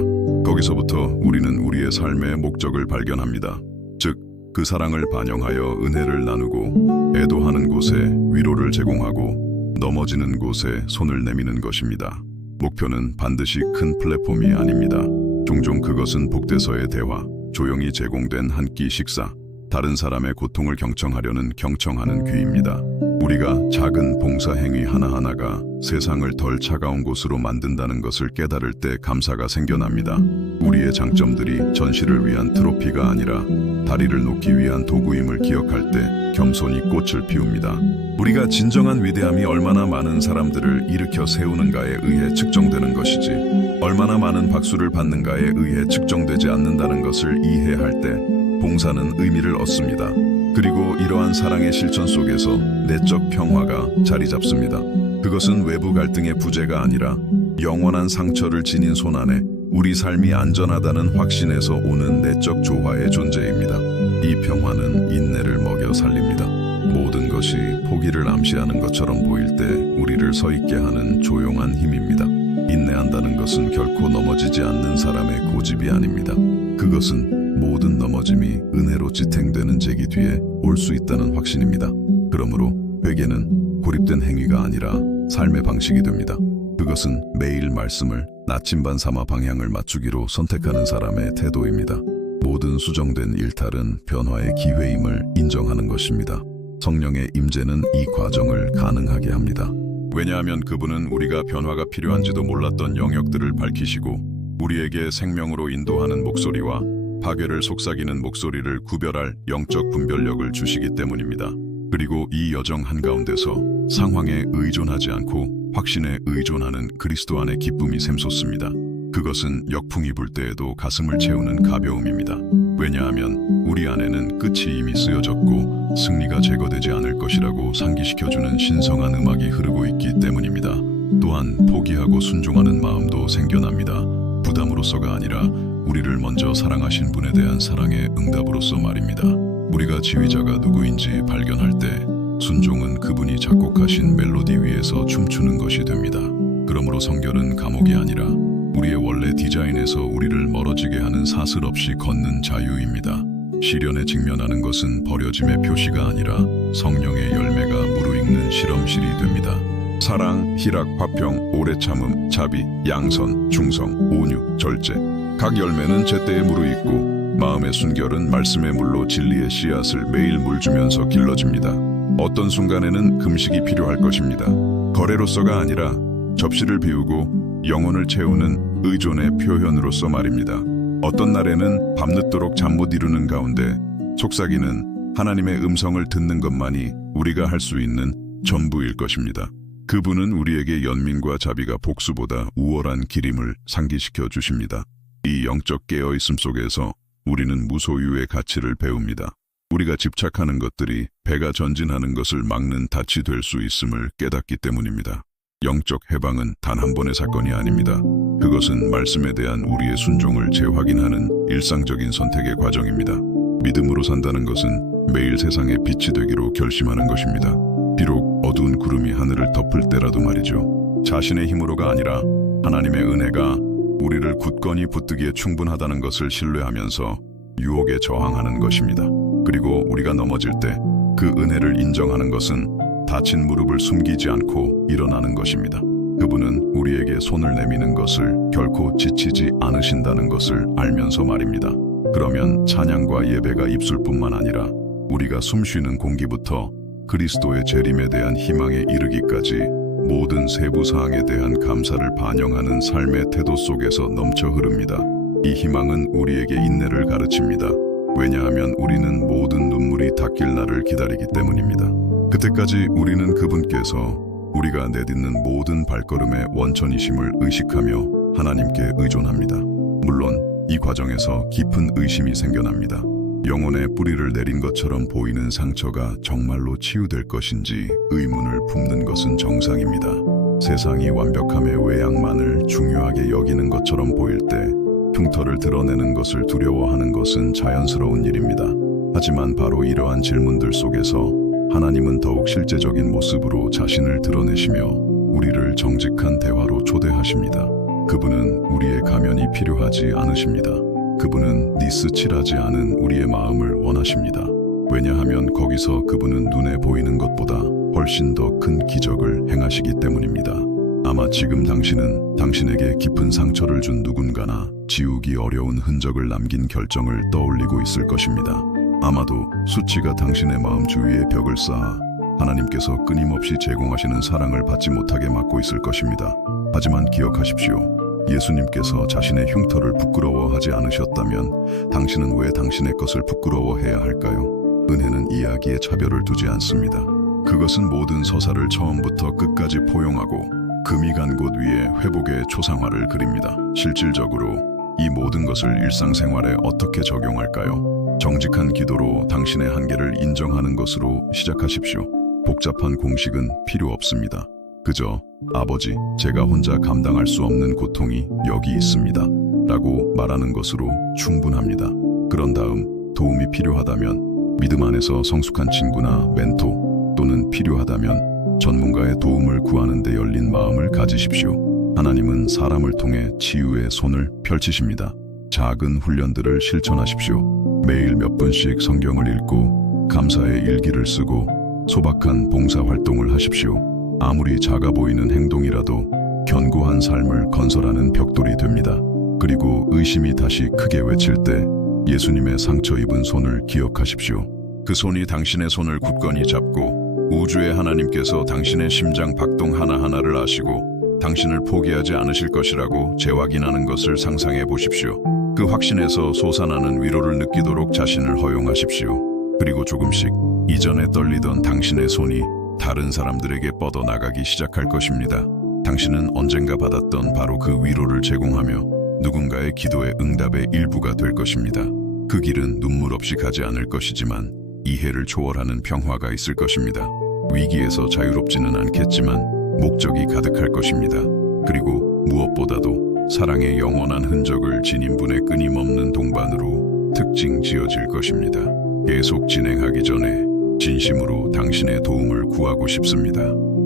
거기서부터 우리는 우리의 삶의 목적을 발견합니다. 즉, 그 사랑을 반영하여 은혜를 나누고 애도하는 곳에 위로를 제공하고 넘어지는 곳에 손을 내미는 것입니다. 목표는 반드시 큰 플랫폼이 아닙니다. 종종 그것은 복대서의 대화, 조용히 제공된 한 끼 식사, 다른 사람의 고통을 경청하려는 경청하는 귀입니다. 우리가 작은 봉사 행위 하나하나가 세상을 덜 차가운 곳으로 만든다는 것을 깨달을 때 감사가 생겨납니다. 우리의 장점들이 전시를 위한 트로피가 아니라 다리를 놓기 위한 도구임을 기억할 때 겸손히 꽃을 피웁니다. 우리가 진정한 위대함이 얼마나 많은 사람들을 일으켜 세우는가에 의해 측정되는 것이지 얼마나 많은 박수를 받는가에 의해 측정되지 않는다는 것을 이해할 때 봉사는 의미를 얻습니다. 그리고 이러한 사랑의 실천 속에서 내적 평화가 자리 잡습니다. 그것은 외부 갈등의 부재가 아니라 영원한 상처를 지닌 손 안에 우리 삶이 안전하다는 확신에서 오는 내적 조화의 존재입니다. 이 평화는 인내를 먹여 살립니다. 모든 것이 포기를 암시하는 것처럼 보일 때 우리를 서 있게 하는 조용한 힘입니다. 인내한다는 것은 결코 넘어지지 않는 사람의 고집이 아닙니다. 그것은 모든 넘어짐이 은혜로 지탱되는 재기 뒤에 올 수 있다는 확신입니다. 그러므로 회개는 고립된 행위가 아니라 삶의 방식이 됩니다. 그것은 매일 말씀을 나침반 삼아 방향을 맞추기로 선택하는 사람의 태도입니다. 모든 수정된 일탈은 변화의 기회임을 인정하는 것입니다. 성령의 임재는 이 과정을 가능하게 합니다. 왜냐하면 그분은 우리가 변화가 필요한지도 몰랐던 영역들을 밝히시고 우리에게 생명으로 인도하는 목소리와 파괴를 속삭이는 목소리를 구별할 영적 분별력을 주시기 때문입니다. 그리고 이 여정 한가운데서 상황에 의존하지 않고 확신에 의존하는 그리스도 안의 기쁨이 샘솟습니다. 그것은 역풍이 불 때에도 가슴을 채우는 가벼움입니다. 왜냐하면 우리 안에는 끝이 이미 쓰여졌고 승리가 제거되지 않을 것이라고 상기시켜주는 신성한 음악이 흐르고 있기 때문입니다. 또한 포기하고 순종하는 마음도 생겨납니다. 부담으로서가 아니라 우리를 먼저 사랑하신 분에 대한 사랑의 응답으로서 말입니다. 우리가 지휘자가 누구인지 발견할 때 순종은 그분이 작곡하신 멜로디 위에서 춤추는 것이 됩니다. 그러므로 성결은 감옥이 아니라 우리의 원래 디자인에서 우리를 멀어지게 하는 사슬 없이 걷는 자유입니다. 시련에 직면하는 것은 버려짐의 표시가 아니라 성령의 열매가 무르익는 실험실이 됩니다. 사랑, 희락, 화평, 오래 참음, 자비, 양선, 충성, 온유, 절제. 각 열매는 제때에 무르익고 마음의 순결은 말씀의 물로 진리의 씨앗을 매일 물주면서 길러집니다. 어떤 순간에는 금식이 필요할 것입니다. 거래로서가 아니라 접시를 비우고 영혼을 채우는 의존의 표현으로서 말입니다. 어떤 날에는 밤늦도록 잠 못 이루는 가운데 속삭이는 하나님의 음성을 듣는 것만이 우리가 할 수 있는 전부일 것입니다. 그분은 우리에게 연민과 자비가 복수보다 우월한 길임을 상기시켜 주십니다. 이 영적 깨어있음 속에서 우리는 무소유의 가치를 배웁니다. 우리가 집착하는 것들이 배가 전진하는 것을 막는 닻이 될 수 있음을 깨닫기 때문입니다. 영적 해방은 단 한 번의 사건이 아닙니다. 그것은 말씀에 대한 우리의 순종을 재확인하는 일상적인 선택의 과정입니다. 믿음으로 산다는 것은 매일 세상의 빛이 되기로 결심하는 것입니다. 비록 어두운 구름이 하늘을 덮을 때라도 말이죠. 자신의 힘으로가 아니라 하나님의 은혜가 우리를 굳건히 붙들기에 충분하다는 것을 신뢰하면서 유혹에 저항하는 것입니다. 그리고 우리가 넘어질 때 그 은혜를 인정하는 것은 다친 무릎을 숨기지 않고 일어나는 것입니다. 그분은 우리에게 손을 내미는 것을 결코 지치지 않으신다는 것을 알면서 말입니다. 그러면 찬양과 예배가 입술뿐만 아니라 우리가 숨쉬는 공기부터 그리스도의 재림에 대한 희망에 이르기까지 모든 세부 사항에 대한 감사를 반영하는 삶의 태도 속에서 넘쳐 흐릅니다. 이 희망은 우리에게 인내를 가르칩니다. 왜냐하면 우리는 모든 눈물이 닦일 날을 기다리기 때문입니다. 그때까지 우리는 그분께서 우리가 내딛는 모든 발걸음의 원천이심을 의식하며 하나님께 의존합니다. 물론 이 과정에서 깊은 의심이 생겨납니다. 영혼의 뿌리를 내린 것처럼 보이는 상처가 정말로 치유될 것인지 의문을 품는 것은 정상입니다. 세상이 완벽함의 외양만을 중요하게 여기는 것처럼 보일 때 흉터를 드러내는 것을 두려워하는 것은 자연스러운 일입니다. 하지만 바로 이러한 질문들 속에서 하나님은 더욱 실제적인 모습으로 자신을 드러내시며 우리를 정직한 대화로 초대하십니다. 그분은 우리의 가면이 필요하지 않으십니다. 그분은 니스칠하지 않은 우리의 마음을 원하십니다. 왜냐하면 거기서 그분은 눈에 보이는 것보다 훨씬 더 큰 기적을 행하시기 때문입니다. 아마 지금 당신은 당신에게 깊은 상처를 준 누군가나 지우기 어려운 흔적을 남긴 결정을 떠올리고 있을 것입니다. 아마도 수치가 당신의 마음 주위에 벽을 쌓아 하나님께서 끊임없이 제공하시는 사랑을 받지 못하게 막고 있을 것입니다. 하지만 기억하십시오. 예수님께서 자신의 흉터를 부끄러워하지 않으셨다면 당신은 왜 당신의 것을 부끄러워해야 할까요? 은혜는 이야기에 차별을 두지 않습니다. 그것은 모든 서사를 처음부터 끝까지 포용하고 금이 간 곳 위에 회복의 초상화를 그립니다. 실질적으로 이 모든 것을 일상생활에 어떻게 적용할까요? 정직한 기도로 당신의 한계를 인정하는 것으로 시작하십시오. 복잡한 공식은 필요 없습니다. 그저 아버지, 제가 혼자 감당할 수 없는 고통이 여기 있습니다. 라고 말하는 것으로 충분합니다. 그런 다음 도움이 필요하다면 믿음 안에서 성숙한 친구나 멘토 또는 필요하다면 전문가의 도움을 구하는 데 열린 마음을 가지십시오. 하나님은 사람을 통해 치유의 손을 펼치십니다. 작은 훈련들을 실천하십시오. 매일 몇 분씩 성경을 읽고 감사의 일기를 쓰고 소박한 봉사활동을 하십시오. 아무리 작아 보이는 행동이라도 견고한 삶을 건설하는 벽돌이 됩니다. 그리고 의심이 다시 크게 외칠 때 예수님의 상처 입은 손을 기억하십시오. 그 손이 당신의 손을 굳건히 잡고 우주의 하나님께서 당신의 심장 박동 하나하나를 아시고 당신을 포기하지 않으실 것이라고 재확인하는 것을 상상해 보십시오. 그 확신에서 솟아나는 위로를 느끼도록 자신을 허용하십시오. 그리고 조금씩 이전에 떨리던 당신의 손이 다른 사람들에게 뻗어나가기 시작할 것입니다. 당신은 언젠가 받았던 바로 그 위로를 제공하며 누군가의 기도의 응답의 일부가 될 것입니다. 그 길은 눈물 없이 가지 않을 것이지만 이해를 초월하는 평화가 있을 것입니다. 위기에서 자유롭지는 않겠지만 목적이 가득할 것입니다. 그리고 무엇보다도 사랑의 영원한 흔적을 지닌분의 끊임없는 동반으로 특징 지어질 것입니다. 계속 진행하기 전에 진심으로 당신의 도움을 구하고 싶습니다.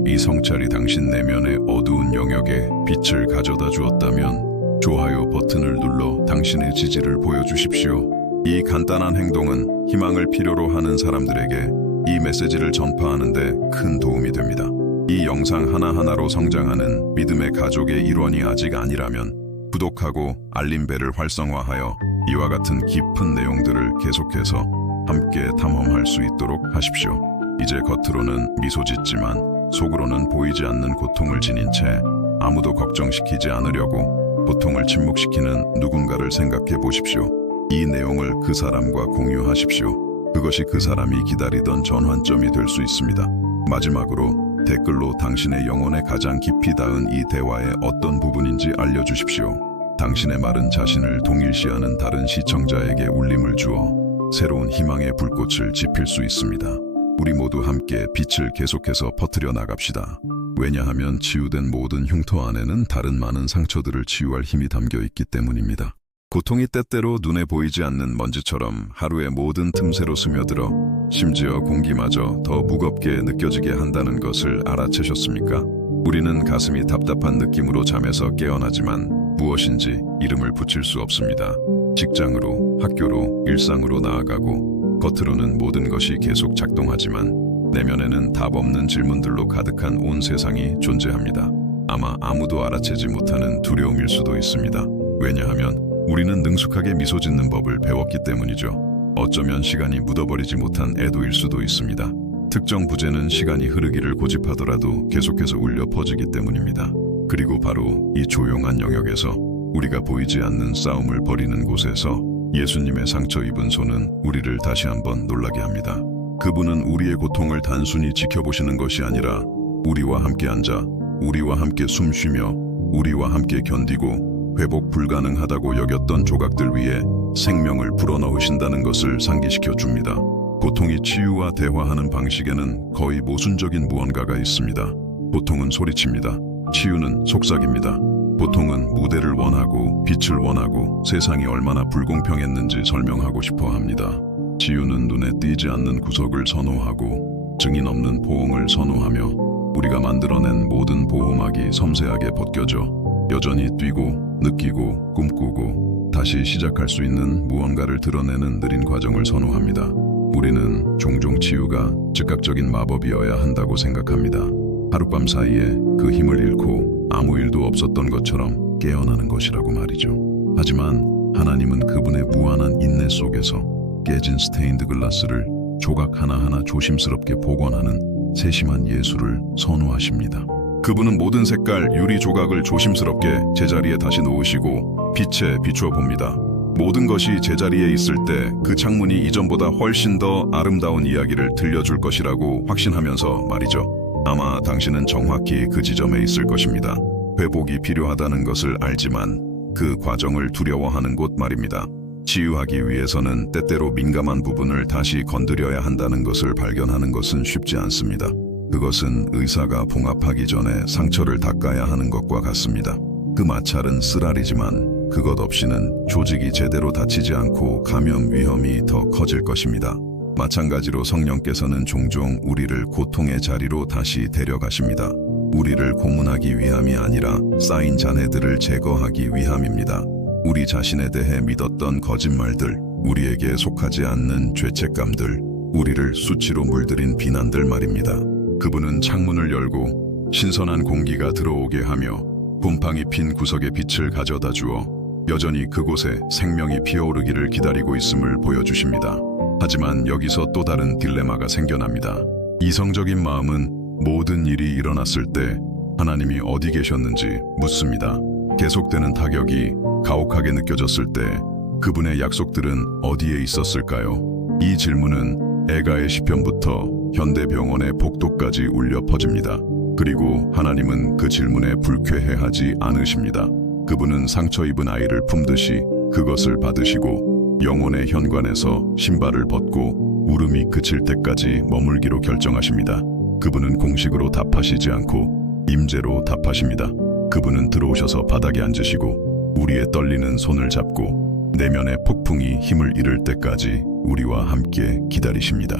이 성찰이 당신 내면의 어두운 영역에 빛을 가져다 주었다면 좋아요 버튼을 눌러 당신의 지지를 보여주십시오. 이 간단한 행동은 희망을 필요로 하는 사람들에게 이 메시지를 전파하는 데 큰 도움이 됩니다. 이 영상 하나하나로 성장하는 믿음의 가족의 일원이 아직 아니라면 구독하고 알림벨을 활성화하여 이와 같은 깊은 내용들을 계속해서 함께 탐험할 수 있도록 하십시오. 이제 겉으로는 미소 짓지만 속으로는 보이지 않는 고통을 지닌 채 아무도 걱정시키지 않으려고 고통을 침묵시키는 누군가를 생각해 보십시오. 이 내용을 그 사람과 공유하십시오. 그것이 그 사람이 기다리던 전환점이 될 수 있습니다. 마지막으로 댓글로 당신의 영혼에 가장 깊이 닿은 이 대화의 어떤 부분인지 알려주십시오. 당신의 말은 자신을 동일시하는 다른 시청자에게 울림을 주어 새로운 희망의 불꽃을 지필 수 있습니다. 우리 모두 함께 빛을 계속해서 퍼뜨려 나갑시다. 왜냐하면 치유된 모든 흉터 안에는 다른 많은 상처들을 치유할 힘이 담겨 있기 때문입니다. 고통이 때때로 눈에 보이지 않는 먼지처럼 하루의 모든 틈새로 스며들어 심지어 공기마저 더 무겁게 느껴지게 한다는 것을 알아채셨습니까? 우리는 가슴이 답답한 느낌으로 잠에서 깨어나지만 무엇인지 이름을 붙일 수 없습니다. 직장으로, 학교로, 일상으로 나아가고 겉으로는 모든 것이 계속 작동하지만 내면에는 답 없는 질문들로 가득한 온 세상이 존재합니다. 아마 아무도 알아채지 못하는 두려움일 수도 있습니다. 왜냐하면 우리는 능숙하게 미소 짓는 법을 배웠기 때문이죠. 어쩌면 시간이 묻어버리지 못한 애도일 수도 있습니다. 특정 부재는 시간이 흐르기를 고집하더라도 계속해서 울려 퍼지기 때문입니다. 그리고 바로 이 조용한 영역에서 우리가 보이지 않는 싸움을 벌이는 곳에서 예수님의 상처 입은 손은 우리를 다시 한번 놀라게 합니다. 그분은 우리의 고통을 단순히 지켜보시는 것이 아니라 우리와 함께 앉아, 우리와 함께 숨쉬며, 우리와 함께 견디고 회복 불가능하다고 여겼던 조각들 위에 생명을 불어넣으신다는 것을 상기시켜 줍니다. 고통이 치유와 대화하는 방식에는 거의 모순적인 무언가가 있습니다. 고통은 소리칩니다. 치유는 속삭입니다. 보통은 무대를 원하고 빛을 원하고 세상이 얼마나 불공평했는지 설명하고 싶어 합니다. 치유는 눈에 띄지 않는 구석을 선호하고 증인 없는 포옹을 선호하며 우리가 만들어낸 모든 보호막이 섬세하게 벗겨져 여전히 뛰고 느끼고 꿈꾸고 다시 시작할 수 있는 무언가를 드러내는 느린 과정을 선호합니다. 우리는 종종 치유가 즉각적인 마법이어야 한다고 생각합니다. 하룻밤 사이에 그 힘을 잃고 아무 일도 없었던 것처럼 깨어나는 것이라고 말이죠. 하지만 하나님은 그분의 무한한 인내 속에서 깨진 스테인드 글라스를 조각 하나하나 조심스럽게 복원하는 세심한 예술을 선호하십니다. 그분은 모든 색깔 유리 조각을 조심스럽게 제자리에 다시 놓으시고 빛에 비추어 봅니다. 모든 것이 제자리에 있을 때 그 창문이 이전보다 훨씬 더 아름다운 이야기를 들려줄 것이라고 확신하면서 말이죠. 아마 당신은 정확히 그 지점에 있을 것입니다. 회복이 필요하다는 것을 알지만 그 과정을 두려워하는 곳 말입니다. 치유하기 위해서는 때때로 민감한 부분을 다시 건드려야 한다는 것을 발견하는 것은 쉽지 않습니다. 그것은 의사가 봉합하기 전에 상처를 닦아야 하는 것과 같습니다. 그 마찰은 쓰라리지만 그것 없이는 조직이 제대로 닫히지 않고 감염 위험이 더 커질 것입니다. 마찬가지로 성령께서는 종종 우리를 고통의 자리로 다시 데려가십니다. 우리를 고문하기 위함이 아니라 쌓인 잔해들을 제거하기 위함입니다. 우리 자신에 대해 믿었던 거짓말들, 우리에게 속하지 않는 죄책감들, 우리를 수치로 물들인 비난들 말입니다. 그분은 창문을 열고 신선한 공기가 들어오게 하며 곰팡이 핀 구석에 빛을 가져다 주어 여전히 그곳에 생명이 피어오르기를 기다리고 있음을 보여주십니다. 하지만 여기서 또 다른 딜레마가 생겨납니다. 이성적인 마음은 모든 일이 일어났을 때 하나님이 어디 계셨는지 묻습니다. 계속되는 타격이 가혹하게 느껴졌을 때 그분의 약속들은 어디에 있었을까요? 이 질문은 에가의 시편부터 현대병원의 복도까지 울려 퍼집니다. 그리고 하나님은 그 질문에 불쾌해하지 않으십니다. 그분은 상처 입은 아이를 품듯이 그것을 받으시고 영혼의 현관에서 신발을 벗고 울음이 그칠 때까지 머물기로 결정하십니다. 그분은 공식으로 답하시지 않고 임재로 답하십니다. 그분은 들어오셔서 바닥에 앉으시고 우리의 떨리는 손을 잡고 내면의 폭풍이 힘을 잃을 때까지 우리와 함께 기다리십니다.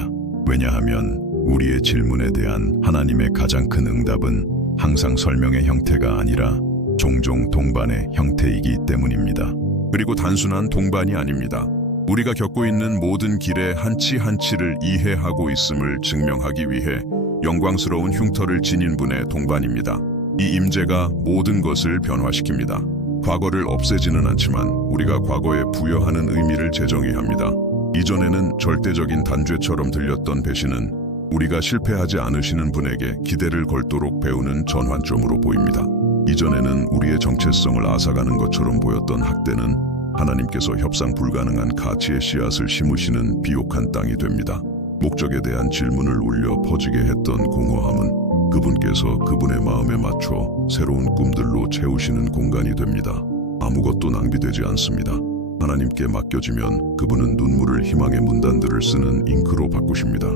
왜냐하면 우리의 질문에 대한 하나님의 가장 큰 응답은 항상 설명의 형태가 아니라 종종 동반의 형태이기 때문입니다. 그리고 단순한 동반이 아닙니다. 우리가 겪고 있는 모든 길의 한치 한치를 이해하고 있음을 증명하기 위해 영광스러운 흉터를 지닌 분의 동반입니다. 이 임재가 모든 것을 변화시킵니다. 과거를 없애지는 않지만 우리가 과거에 부여하는 의미를 재정의합니다. 이전에는 절대적인 단죄처럼 들렸던 배신은 우리가 실패하지 않으시는 분에게 기대를 걸도록 배우는 전환점으로 보입니다. 이전에는 우리의 정체성을 앗아가는 것처럼 보였던 학대는 하나님께서 협상 불가능한 가치의 씨앗을 심으시는 비옥한 땅이 됩니다. 목적에 대한 질문을 울려 퍼지게 했던 공허함은 그분께서 그분의 마음에 맞춰 새로운 꿈들로 채우시는 공간이 됩니다. 아무것도 낭비되지 않습니다. 하나님께 맡겨지면 그분은 눈물을 희망의 문단들을 쓰는 잉크로 바꾸십니다.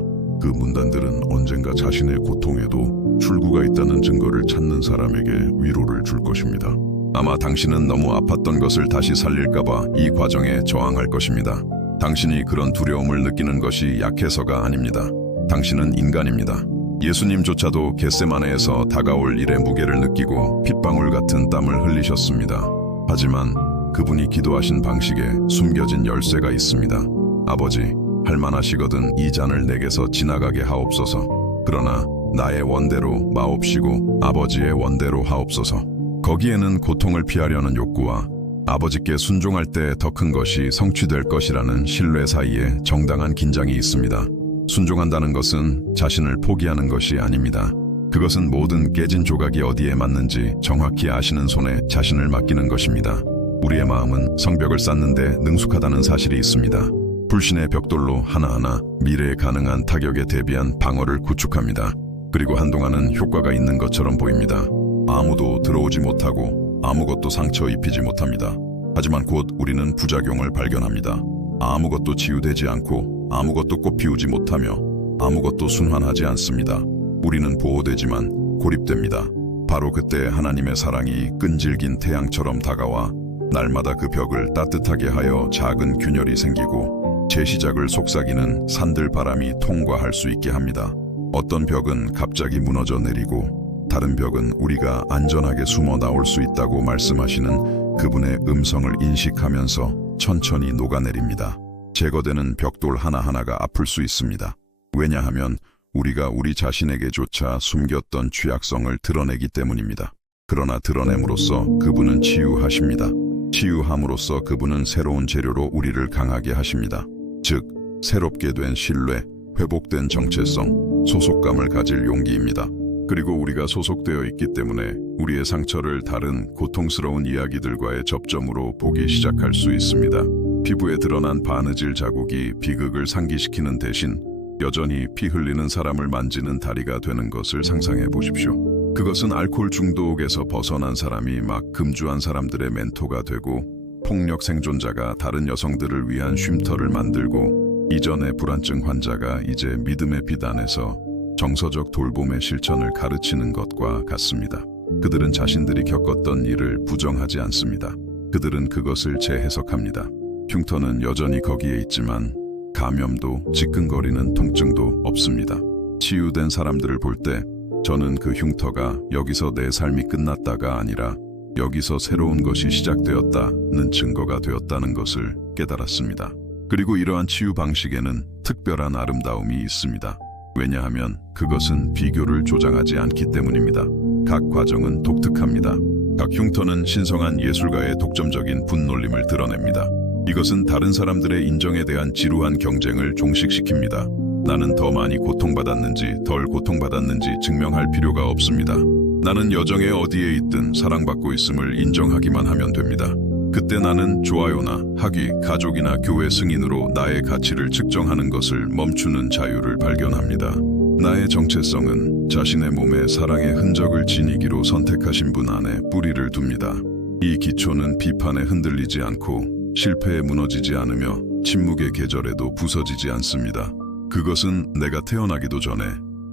그 문단들은 언젠가 자신의 고통에도 출구가 있다는 증거를 찾는 사람에게 위로를 줄 것입니다. 아마 당신은 너무 아팠던 것을 다시 살릴까봐 이 과정에 저항할 것입니다. 당신이 그런 두려움을 느끼는 것이 약해서가 아닙니다. 당신은 인간입니다. 예수님조차도 겟세마네에서 다가올 일의 무게를 느끼고 핏방울 같은 땀을 흘리셨습니다. 하지만 그분이 기도하신 방식에 숨겨진 열쇠가 있습니다. 아버지, 할만하시거든 이 잔을 내게서 지나가게 하옵소서. 그러나 나의 원대로 마옵시고 아버지의 원대로 하옵소서. 거기에는 고통을 피하려는 욕구와 아버지께 순종할 때 더 큰 것이 성취될 것이라는 신뢰 사이에 정당한 긴장이 있습니다. 순종한다는 것은 자신을 포기하는 것이 아닙니다. 그것은 모든 깨진 조각이 어디에 맞는지 정확히 아시는 손에 자신을 맡기는 것입니다. 우리의 마음은 성벽을 쌓는데 능숙하다는 사실이 있습니다. 불신의 벽돌로 하나하나 미래에 가능한 타격에 대비한 방어를 구축합니다. 그리고 한동안은 효과가 있는 것처럼 보입니다. 아무도 들어오지 못하고 아무것도 상처 입히지 못합니다. 하지만 곧 우리는 부작용을 발견합니다. 아무것도 치유되지 않고 아무것도 꽃피우지 못하며 아무것도 순환하지 않습니다. 우리는 보호되지만 고립됩니다. 바로 그때 하나님의 사랑이 끈질긴 태양처럼 다가와 날마다 그 벽을 따뜻하게 하여 작은 균열이 생기고 재시작을 속삭이는 산들바람이 통과할 수 있게 합니다. 어떤 벽은 갑자기 무너져 내리고 다른 벽은 우리가 안전하게 숨어 나올 수 있다고 말씀하시는 그분의 음성을 인식하면서 천천히 녹아내립니다. 제거되는 벽돌 하나하나가 아플 수 있습니다. 왜냐하면 우리가 우리 자신에게조차 숨겼던 취약성을 드러내기 때문입니다. 그러나 드러냄으로써 그분은 치유하십니다. 치유함으로써 그분은 새로운 재료로 우리를 강하게 하십니다. 즉, 새롭게 된 신뢰, 회복된 정체성, 소속감을 가질 용기입니다. 그리고 우리가 소속되어 있기 때문에 우리의 상처를 다른 고통스러운 이야기들과의 접점으로 보기 시작할 수 있습니다. 피부에 드러난 바느질 자국이 비극을 상기시키는 대신 여전히 피 흘리는 사람을 만지는 다리가 되는 것을 상상해 보십시오. 그것은 알코올 중독에서 벗어난 사람이 막 금주한 사람들의 멘토가 되고 폭력 생존자가 다른 여성들을 위한 쉼터를 만들고 이전의 불안증 환자가 이제 믿음의 빛 안에서 정서적 돌봄의 실천을 가르치는 것과 같습니다. 그들은 자신들이 겪었던 일을 부정하지 않습니다. 그들은 그것을 재해석합니다. 흉터는 여전히 거기에 있지만 감염도 지끈거리는 통증도 없습니다. 치유된 사람들을 볼 때 저는 그 흉터가 여기서 내 삶이 끝났다가 아니라 여기서 새로운 것이 시작되었다는 증거가 되었다는 것을 깨달았습니다. 그리고 이러한 치유 방식에는 특별한 아름다움이 있습니다. 왜냐하면 그것은 비교를 조장하지 않기 때문입니다. 각 과정은 독특합니다. 각 흉터는 신성한 예술가의 독점적인 분놀림을 드러냅니다. 이것은 다른 사람들의 인정에 대한 지루한 경쟁을 종식시킵니다. 나는 더 많이 고통받았는지 덜 고통받았는지 증명할 필요가 없습니다. 나는 여정의 어디에 있든 사랑받고 있음을 인정하기만 하면 됩니다. 그때 나는 좋아요나 학위, 가족이나 교회 승인으로 나의 가치를 측정하는 것을 멈추는 자유를 발견합니다. 나의 정체성은 자신의 몸에 사랑의 흔적을 지니기로 선택하신 분 안에 뿌리를 둡니다. 이 기초는 비판에 흔들리지 않고 실패에 무너지지 않으며 침묵의 계절에도 부서지지 않습니다. 그것은 내가 태어나기도 전에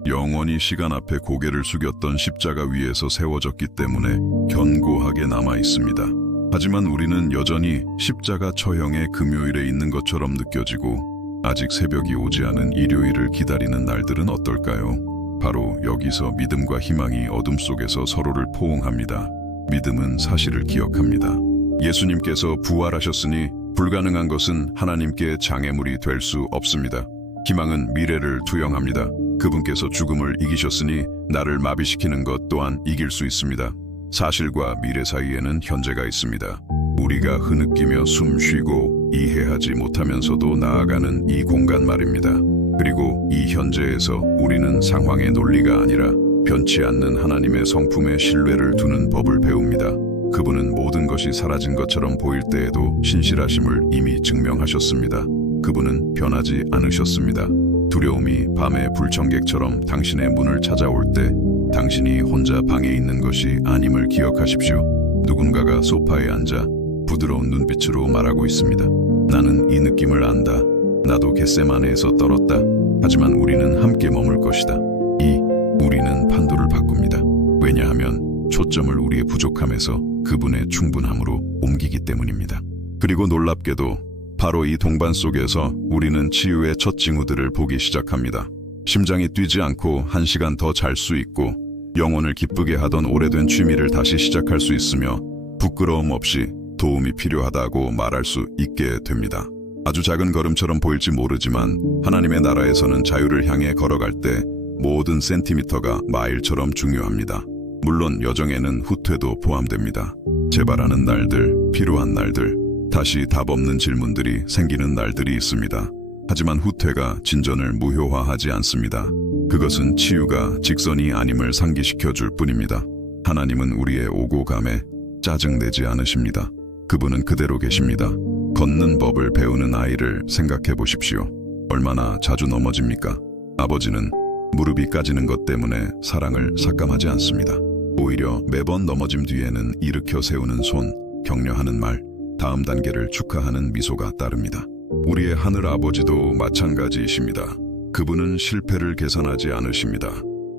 영원히 시간 앞에 고개를 숙였던 십자가 위에서 세워졌기 때문에 견고하게 남아 있습니다. 하지만 우리는 여전히 십자가 처형의 금요일에 있는 것처럼 느껴지고 아직 새벽이 오지 않은 일요일을 기다리는 날들은 어떨까요? 바로 여기서 믿음과 희망이 어둠 속에서 서로를 포옹합니다. 믿음은 사실을 기억합니다. 예수님께서 부활하셨으니 불가능한 것은 하나님께 장애물이 될 수 없습니다. 희망은 미래를 투영합니다. 그분께서 죽음을 이기셨으니 나를 마비시키는 것 또한 이길 수 있습니다. 사실과 미래 사이에는 현재가 있습니다. 우리가 흐느끼며 숨 쉬고 이해하지 못하면서도 나아가는 이 공간 말입니다. 그리고 이 현재에서 우리는 상황의 논리가 아니라 변치 않는 하나님의 성품에 신뢰를 두는 법을 배웁니다. 그분은 모든 것이 사라진 것처럼 보일 때에도 신실하심을 이미 증명하셨습니다. 그분은 변하지 않으셨습니다. 두려움이 밤의 불청객처럼 당신의 문을 찾아올 때 당신이 혼자 방에 있는 것이 아님을 기억하십시오. 누군가가 소파에 앉아 부드러운 눈빛으로 말하고 있습니다. 나는 이 느낌을 안다. 나도 겟세마네에서 떨었다. 하지만 우리는 함께 머물 것이다. 이 우리는 판도를 바꿉니다. 왜냐하면 초점을 우리의 부족함에서 그분의 충분함으로 옮기기 때문입니다. 그리고 놀랍게도 바로 이 동반 속에서 우리는 치유의 첫 징후들을 보기 시작합니다. 심장이 뛰지 않고 1시간 더 잘 수 있고 영혼을 기쁘게 하던 오래된 취미를 다시 시작할 수 있으며 부끄러움 없이 도움이 필요하다고 말할 수 있게 됩니다. 아주 작은 걸음처럼 보일지 모르지만 하나님의 나라에서는 자유를 향해 걸어갈 때 모든 센티미터가 마일처럼 중요합니다. 물론 여정에는 후퇴도 포함됩니다. 재발하는 날들, 필요한 날들, 다시 답 없는 질문들이 생기는 날들이 있습니다. 하지만 후퇴가 진전을 무효화하지 않습니다. 그것은 치유가 직선이 아님을 상기시켜 줄 뿐입니다. 하나님은 우리의 오고 감에 짜증내지 않으십니다. 그분은 그대로 계십니다. 걷는 법을 배우는 아이를 생각해 보십시오. 얼마나 자주 넘어집니까? 아버지는 무릎이 까지는 것 때문에 사랑을 삭감하지 않습니다. 오히려 매번 넘어짐 뒤에는 일으켜 세우는 손, 격려하는 말, 다음 단계를 축하하는 미소가 따릅니다. 우리의 하늘 아버지도 마찬가지이십니다. 그분은 실패를 계산하지 않으십니다.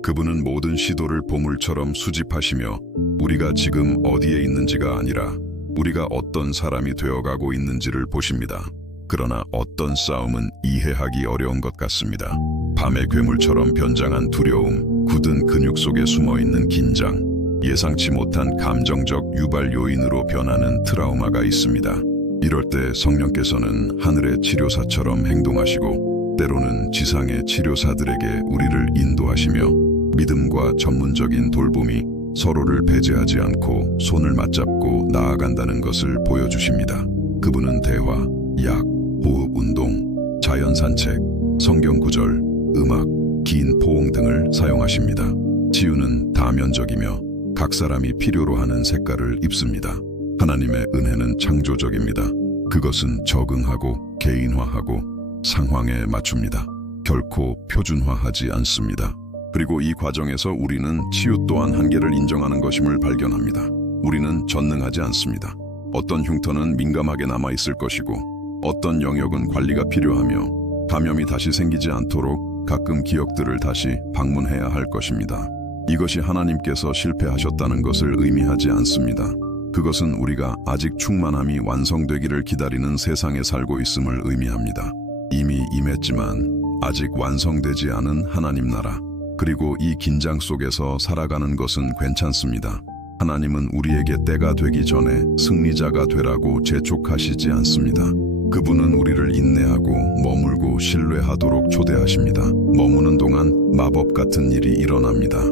그분은 모든 시도를 보물처럼 수집하시며 우리가 지금 어디에 있는지가 아니라 우리가 어떤 사람이 되어가고 있는지를 보십니다. 그러나 어떤 싸움은 이해하기 어려운 것 같습니다. 밤의 괴물처럼 변장한 두려움, 굳은 근육 속에 숨어있는 긴장, 예상치 못한 감정적 유발 요인으로 변하는 트라우마가 있습니다. 이럴 때 성령께서는 하늘의 치료사처럼 행동하시고 때로는 지상의 치료사들에게 우리를 인도하시며 믿음과 전문적인 돌봄이 서로를 배제하지 않고 손을 맞잡고 나아간다는 것을 보여주십니다. 그분은 대화, 약, 호흡 운동, 자연 산책, 성경 구절, 음악, 긴 포옹 등을 사용하십니다. 치유는 다면적이며 각 사람이 필요로 하는 색깔을 입습니다. 하나님의 은혜는 창조적입니다. 그것은 적응하고 개인화하고 상황에 맞춥니다. 결코 표준화하지 않습니다. 그리고 이 과정에서 우리는 치유 또한 한계를 인정하는 것임을 발견합니다. 우리는 전능하지 않습니다. 어떤 흉터는 민감하게 남아있을 것이고 어떤 영역은 관리가 필요하며 감염이 다시 생기지 않도록 가끔 기억들을 다시 방문해야 할 것입니다. 이것이 하나님께서 실패하셨다는 것을 의미하지 않습니다. 그것은 우리가 아직 충만함이 완성되기를 기다리는 세상에 살고 있음을 의미합니다. 이미 임했지만 아직 완성되지 않은 하나님 나라, 그리고 이 긴장 속에서 살아가는 것은 괜찮습니다. 하나님은 우리에게 때가 되기 전에 승리자가 되라고 재촉하시지 않습니다. 그분은 우리를 인내하고 머물고 신뢰하도록 초대하십니다. 머무는 동안 마법 같은 일이 일어납니다.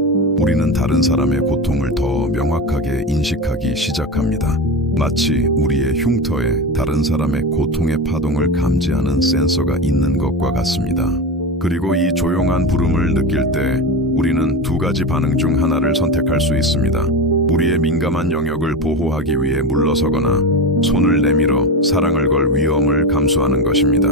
우리는 다른 사람의 고통을 더 명확하게 인식하기 시작합니다. 마치 우리의 흉터에 다른 사람의 고통의 파동을 감지하는 센서가 있는 것과 같습니다. 그리고 이 조용한 부름을 느낄 때 우리는 두 가지 반응 중 하나를 선택할 수 있습니다. 우리의 민감한 영역을 보호하기 위해 물러서거나 손을 내밀어 사랑을 걸 위험을 감수하는 것입니다.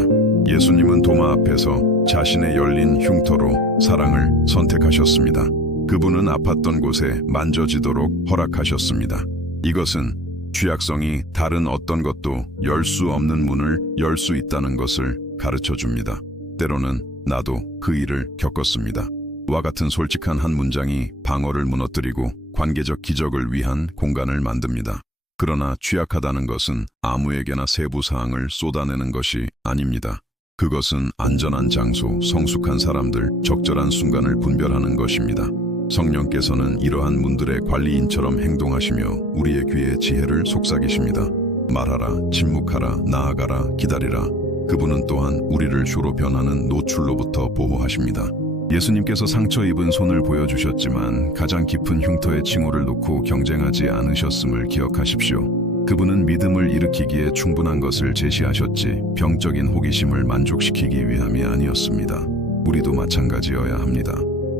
예수님은 도마 앞에서 자신의 열린 흉터로 사랑을 선택하셨습니다. 그분은 아팠던 곳에 만져지도록 허락하셨습니다. 이것은 취약성이 다른 어떤 것도 열 수 없는 문을 열 수 있다는 것을 가르쳐 줍니다. 때로는 나도 그 일을 겪었습니다. 와 같은 솔직한 한 문장이 방어를 무너뜨리고 관계적 기적을 위한 공간을 만듭니다. 그러나 취약하다는 것은 아무에게나 세부 사항을 쏟아내는 것이 아닙니다. 그것은 안전한 장소, 성숙한 사람들, 적절한 순간을 분별하는 것입니다. 성령께서는 이러한 문들의 관리인처럼 행동하시며 우리의 귀에 지혜를 속삭이십니다. 말하라, 침묵하라, 나아가라, 기다리라. 그분은 또한 우리를 주로 변하는 노출로부터 보호하십니다. 예수님께서 상처 입은 손을 보여주셨지만 가장 깊은 흉터에 칭호를 놓고 경쟁하지 않으셨음을 기억하십시오. 그분은 믿음을 일으키기에 충분한 것을 제시하셨지 병적인 호기심을 만족시키기 위함이 아니었습니다. 우리도 마찬가지여야 합니다.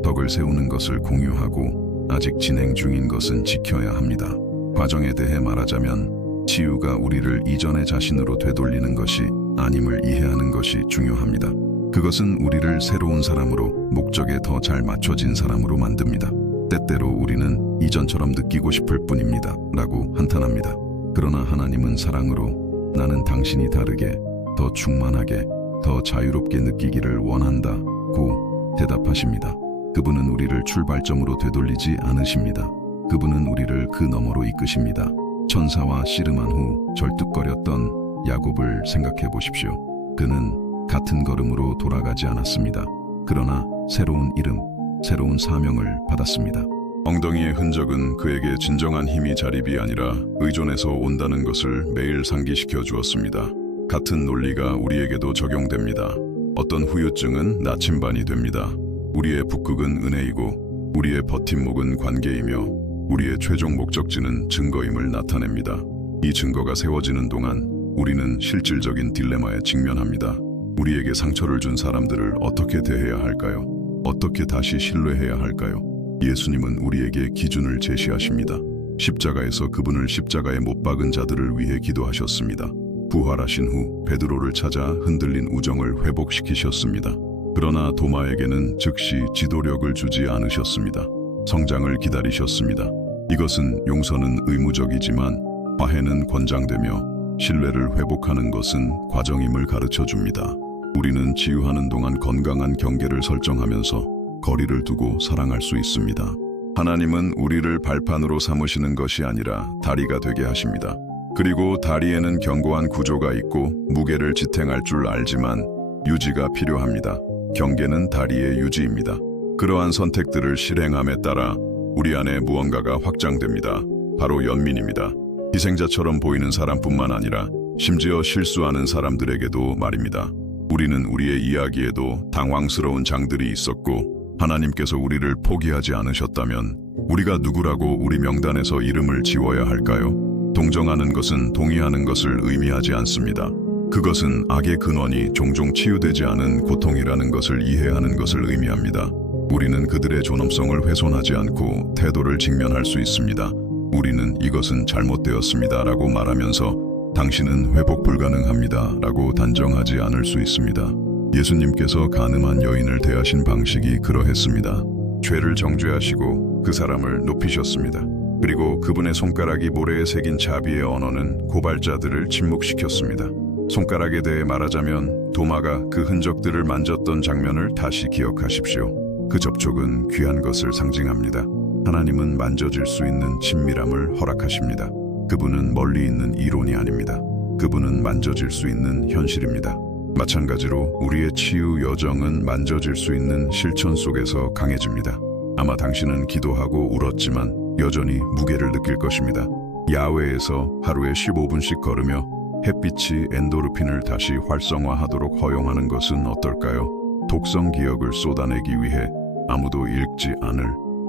덕을 세우는 것을 공유하고 아직 진행 중인 것은 지켜야 합니다. 과정에 대해 말하자면 치유가 우리를 이전의 자신으로 되돌리는 것이 아님을 이해하는 것이 중요합니다. 그것은 우리를 새로운 사람으로, 목적에 더 잘 맞춰진 사람으로 만듭니다. 때때로 우리는 이전처럼 느끼고 싶을 뿐입니다 라고 한탄합니다. 그러나 하나님은 사랑으로 나는 당신이 다르게, 더 충만하게, 더 자유롭게 느끼기를 원한다고 대답하십니다. 그분은 우리를 출발점으로 되돌리지 않으십니다. 그분은 우리를 그 너머로 이끄십니다. 천사와 씨름한 후 절뚝거렸던 야곱을 생각해 보십시오. 그는 같은 걸음으로 돌아가지 않았습니다. 그러나 새로운 이름, 새로운 사명을 받았습니다. 엉덩이의 흔적은 그에게 진정한 힘이 자립이 아니라 의존에서 온다는 것을 매일 상기시켜 주었습니다. 같은 논리가 우리에게도 적용됩니다. 어떤 후유증은 나침반이 됩니다. 우리의 북극은 은혜이고 우리의 버팀목은 관계이며 우리의 최종 목적지는 증거임을 나타냅니다. 이 증거가 세워지는 동안 우리는 실질적인 딜레마에 직면합니다. 우리에게 상처를 준 사람들을 어떻게 대해야 할까요? 어떻게 다시 신뢰해야 할까요? 예수님은 우리에게 기준을 제시하십니다. 십자가에서 그분을 십자가에 못 박은 자들을 위해 기도하셨습니다. 부활하신 후 베드로를 찾아 흔들린 우정을 회복시키셨습니다. 그러나 도마에게는 즉시 지도력을 주지 않으셨습니다. 성장을 기다리셨습니다. 이것은 용서는 의무적이지만 화해는 권장되며 신뢰를 회복하는 것은 과정임을 가르쳐 줍니다. 우리는 치유하는 동안 건강한 경계를 설정하면서 거리를 두고 사랑할 수 있습니다. 하나님은 우리를 발판으로 삼으시는 것이 아니라 다리가 되게 하십니다. 그리고 다리에는 견고한 구조가 있고 무게를 지탱할 줄 알지만 유지가 필요합니다. 경계는 다리의 유지입니다. 그러한 선택들을 실행함에 따라 우리 안에 무언가가 확장됩니다. 바로 연민입니다. 희생자처럼 보이는 사람뿐만 아니라 심지어 실수하는 사람들에게도 말입니다. 우리는 우리의 이야기에도 당황스러운 장들이 있었고 하나님께서 우리를 포기하지 않으셨다면 우리가 누구라고 우리 명단에서 이름을 지워야 할까요? 동정하는 것은 동의하는 것을 의미하지 않습니다. 그것은 악의 근원이 종종 치유되지 않은 고통이라는 것을 이해하는 것을 의미합니다. 우리는 그들의 존엄성을 훼손하지 않고 태도를 직면할 수 있습니다. 우리는 이것은 잘못되었습니다 라고 말하면서 당신은 회복 불가능합니다 라고 단정하지 않을 수 있습니다. 예수님께서 간음한 여인을 대하신 방식이 그러했습니다. 죄를 정죄하시고 그 사람을 높이셨습니다. 그리고 그분의 손가락이 모래에 새긴 자비의 언어는 고발자들을 침묵시켰습니다. 손가락에 대해 말하자면 도마가 그 흔적들을 만졌던 장면을 다시 기억하십시오. 그 접촉은 귀한 것을 상징합니다. 하나님은 만져질 수 있는 친밀함을 허락하십니다. 그분은 멀리 있는 이론이 아닙니다. 그분은 만져질 수 있는 현실입니다. 마찬가지로 우리의 치유 여정은 만져질 수 있는 실천 속에서 강해집니다. 아마 당신은 기도하고 울었지만 여전히 무게를 느낄 것입니다. 야외에서 하루에 15분씩 걸으며 햇빛이 엔도르핀을 다시 활성화하도록 허용하는 것은 어떨까요? 독성 기억을 쏟아내기 위해 아무도 읽지 않을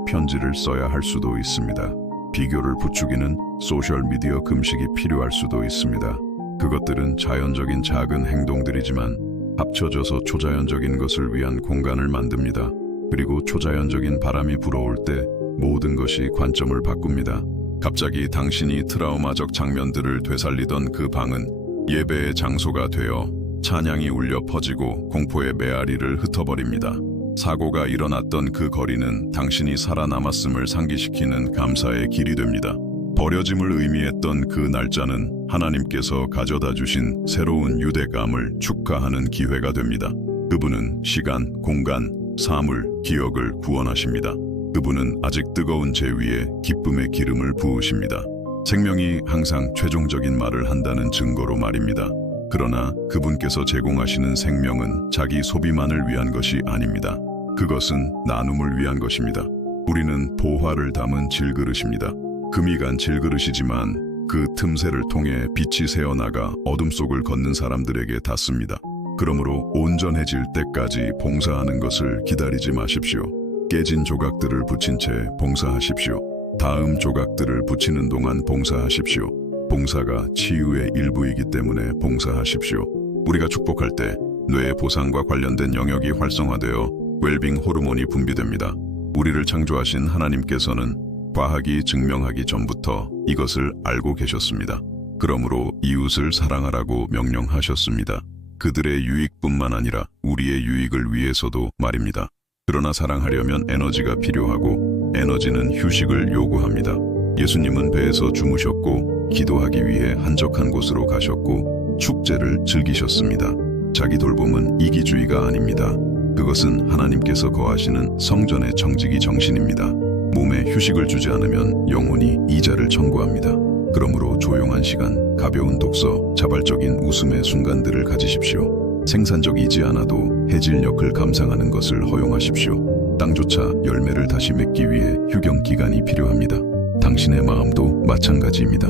편지를 써야 할 수도 있습니다. 비교를 부추기는 소셜미디어 금식이 필요할 수도 있습니다. 그것들은 자연적인 작은 행동들이지만 합쳐져서 초자연적인 것을 위한 공간을 만듭니다. 그리고 초자연적인 바람이 불어올 때 모든 것이 관점을 바꿉니다. 갑자기 당신이 트라우마적 장면들을 되살리던 그 방은 예배의 장소가 되어 찬양이 울려 퍼지고 공포의 메아리를 흩어버립니다. 사고가 일어났던 그 거리는 당신이 살아남았음을 상기시키는 감사의 길이 됩니다. 버려짐을 의미했던 그 날짜는 하나님께서 가져다 주신 새로운 유대감을 축하하는 기회가 됩니다. 그분은 시간, 공간, 사물, 기억을 구원하십니다. 그분은 아직 뜨거운 재 위에 기쁨의 기름을 부으십니다. 생명이 항상 최종적인 말을 한다는 증거로 말입니다. 그러나 그분께서 제공하시는 생명은 자기 소비만을 위한 것이 아닙니다. 그것은 나눔을 위한 것입니다. 우리는 보화를 담은 질그릇입니다. 금이 간 질그릇이지만 그 틈새를 통해 빛이 새어나가 어둠 속을 걷는 사람들에게 닿습니다. 그러므로 온전해질 때까지 봉사하는 것을 기다리지 마십시오. 깨진 조각들을 붙인 채 봉사하십시오. 다음 조각들을 붙이는 동안 봉사하십시오. 봉사가 치유의 일부이기 때문에 봉사하십시오. 우리가 축복할 때 뇌의 보상과 관련된 영역이 활성화되어 웰빙 호르몬이 분비됩니다. 우리를 창조하신 하나님께서는 과학이 증명하기 전부터 이것을 알고 계셨습니다. 그러므로 이웃을 사랑하라고 명령하셨습니다. 그들의 유익뿐만 아니라 우리의 유익을 위해서도 말입니다. 그러나 사랑하려면 에너지가 필요하고 에너지는 휴식을 요구합니다. 예수님은 배에서 주무셨고 기도하기 위해 한적한 곳으로 가셨고 축제를 즐기셨습니다. 자기 돌봄은 이기주의가 아닙니다. 그것은 하나님께서 거하시는 성전의 정직이 정신입니다. 몸에 휴식을 주지 않으면 영혼이 이자를 청구합니다. 그러므로 조용한 시간, 가벼운 독서, 자발적인 웃음의 순간들을 가지십시오. 생산적이지 않아도 해질녘을 감상하는 것을 허용하십시오. 땅조차 열매를 다시 맺기 위해 휴경 기간이 필요합니다. 당신의 마음도 마찬가지입니다.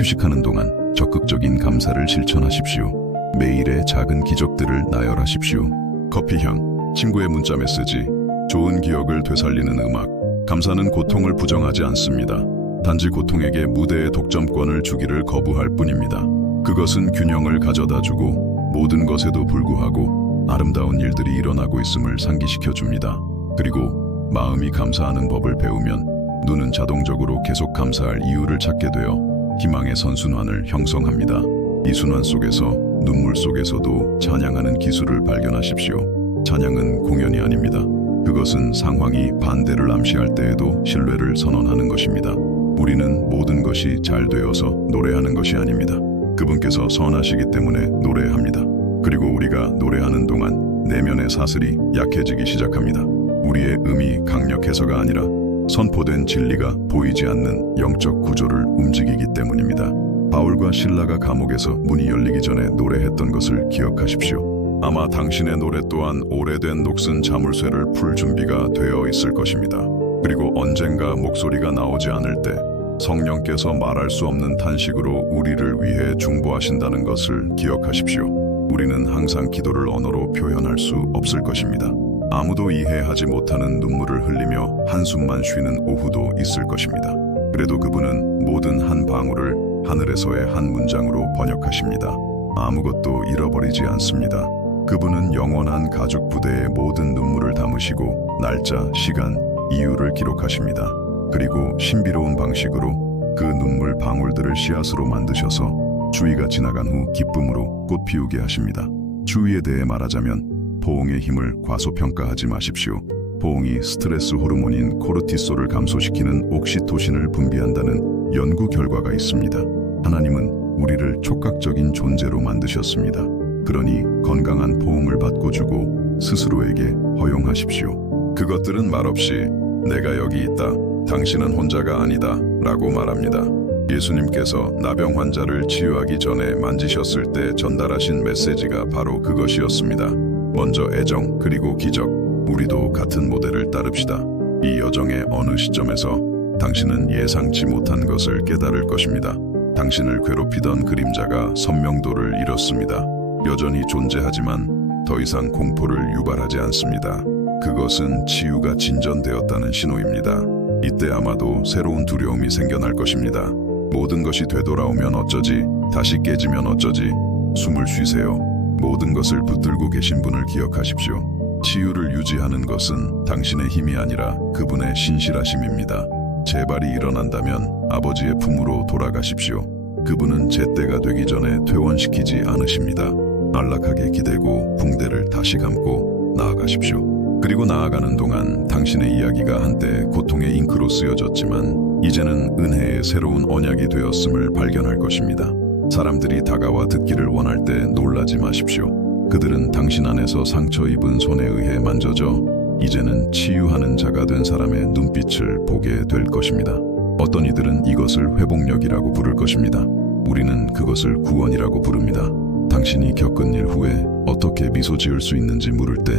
휴식하는 동안 적극적인 감사를 실천하십시오. 매일의 작은 기적들을 나열하십시오. 커피향, 친구의 문자 메시지, 좋은 기억을 되살리는 음악. 감사는 고통을 부정하지 않습니다. 단지 고통에게 무대의 독점권을 주기를 거부할 뿐입니다. 그것은 균형을 가져다주고 모든 것에도 불구하고 아름다운 일들이 일어나고 있음을 상기시켜줍니다. 그리고 마음이 감사하는 법을 배우면 눈은 자동적으로 계속 감사할 이유를 찾게 되어 희망의 선순환을 형성합니다. 이 순환 속에서 눈물 속에서도 찬양하는 기술을 발견하십시오. 찬양은 공연이 아닙니다. 그것은 상황이 반대를 암시할 때에도 신뢰를 선언하는 것입니다. 우리는 모든 것이 잘 되어서 노래하는 것이 아닙니다. 그분께서 선하시기 때문에 노래합니다. 그리고 우리가 노래하는 동안 내면의 사슬이 약해지기 시작합니다. 우리의 음이 강력해서가 아니라 선포된 진리가 보이지 않는 영적 구조를 움직이기 때문입니다. 바울과 실라가 감옥에서 문이 열리기 전에 노래했던 것을 기억하십시오. 아마 당신의 노래 또한 오래된 녹슨 자물쇠를 풀 준비가 되어 있을 것입니다. 그리고 언젠가 목소리가 나오지 않을 때 성령께서 말할 수 없는 탄식으로 우리를 위해 중보하신다는 것을 기억하십시오. 우리는 항상 기도를 언어로 표현할 수 없을 것입니다. 아무도 이해하지 못하는 눈물을 흘리며 한숨만 쉬는 오후도 있을 것입니다. 그래도 그분은 모든 한 방울을 하늘에서의 한 문장으로 번역하십니다. 아무것도 잃어버리지 않습니다. 그분은 영원한 가죽 부대의 모든 눈물을 담으시고 날짜, 시간, 이유를 기록하십니다. 그리고 신비로운 방식으로 그 눈물 방울들을 씨앗으로 만드셔서 추위가 지나간 후 기쁨으로 꽃 피우게 하십니다. 추위에 대해 말하자면 포옹의 힘을 과소평가하지 마십시오. 포옹이 스트레스 호르몬인 코르티솔을 감소시키는 옥시토신을 분비한다는 연구 결과가 있습니다. 하나님은 우리를 촉각적인 존재로 만드셨습니다. 그러니 건강한 포옹을 받고 주고 스스로에게 허용하십시오. 그것들은 말없이 내가 여기 있다, 당신은 혼자가 아니다 라고 말합니다. 예수님께서 나병 환자를 치유하기 전에 만지셨을 때 전달하신 메시지가 바로 그것이었습니다. 먼저 애정, 그리고 기적. 우리도 같은 모델을 따릅시다. 이 여정의 어느 시점에서 당신은 예상치 못한 것을 깨달을 것입니다. 당신을 괴롭히던 그림자가 선명도를 잃었습니다. 여전히 존재하지만 더 이상 공포를 유발하지 않습니다. 그것은 치유가 진전되었다는 신호입니다. 이때 아마도 새로운 두려움이 생겨날 것입니다. 모든 것이 되돌아오면 어쩌지, 다시 깨지면 어쩌지. 숨을 쉬세요. 모든 것을 붙들고 계신 분을 기억하십시오. 치유를 유지하는 것은 당신의 힘이 아니라 그분의 신실하심입니다. 재발이 일어난다면 아버지의 품으로 돌아가십시오. 그분은 제때가 되기 전에 퇴원시키지 않으십니다. 안락하게 기대고 붕대를 다시 감고 나아가십시오. 그리고 나아가는 동안 당신의 이야기가 한때 고통의 잉크로 쓰여졌지만 이제는 은혜의 새로운 언약이 되었음을 발견할 것입니다. 사람들이 다가와 듣기를 원할 때 놀라지 마십시오. 그들은 당신 안에서 상처 입은 손에 의해 만져져 이제는 치유하는 자가 된 사람의 눈빛을 보게 될 것입니다. 어떤 이들은 이것을 회복력이라고 부를 것입니다. 우리는 그것을 구원이라고 부릅니다. 당신이 겪은 일 후에 어떻게 미소 지을 수 있는지 물을 때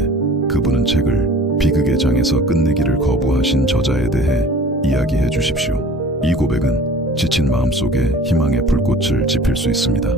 그분은 책을 비극의 장에서 끝내기를 거부하신 저자에 대해 이야기해 주십시오. 이 고백은 지친 마음속에 희망의 불꽃을 지필 수 있습니다.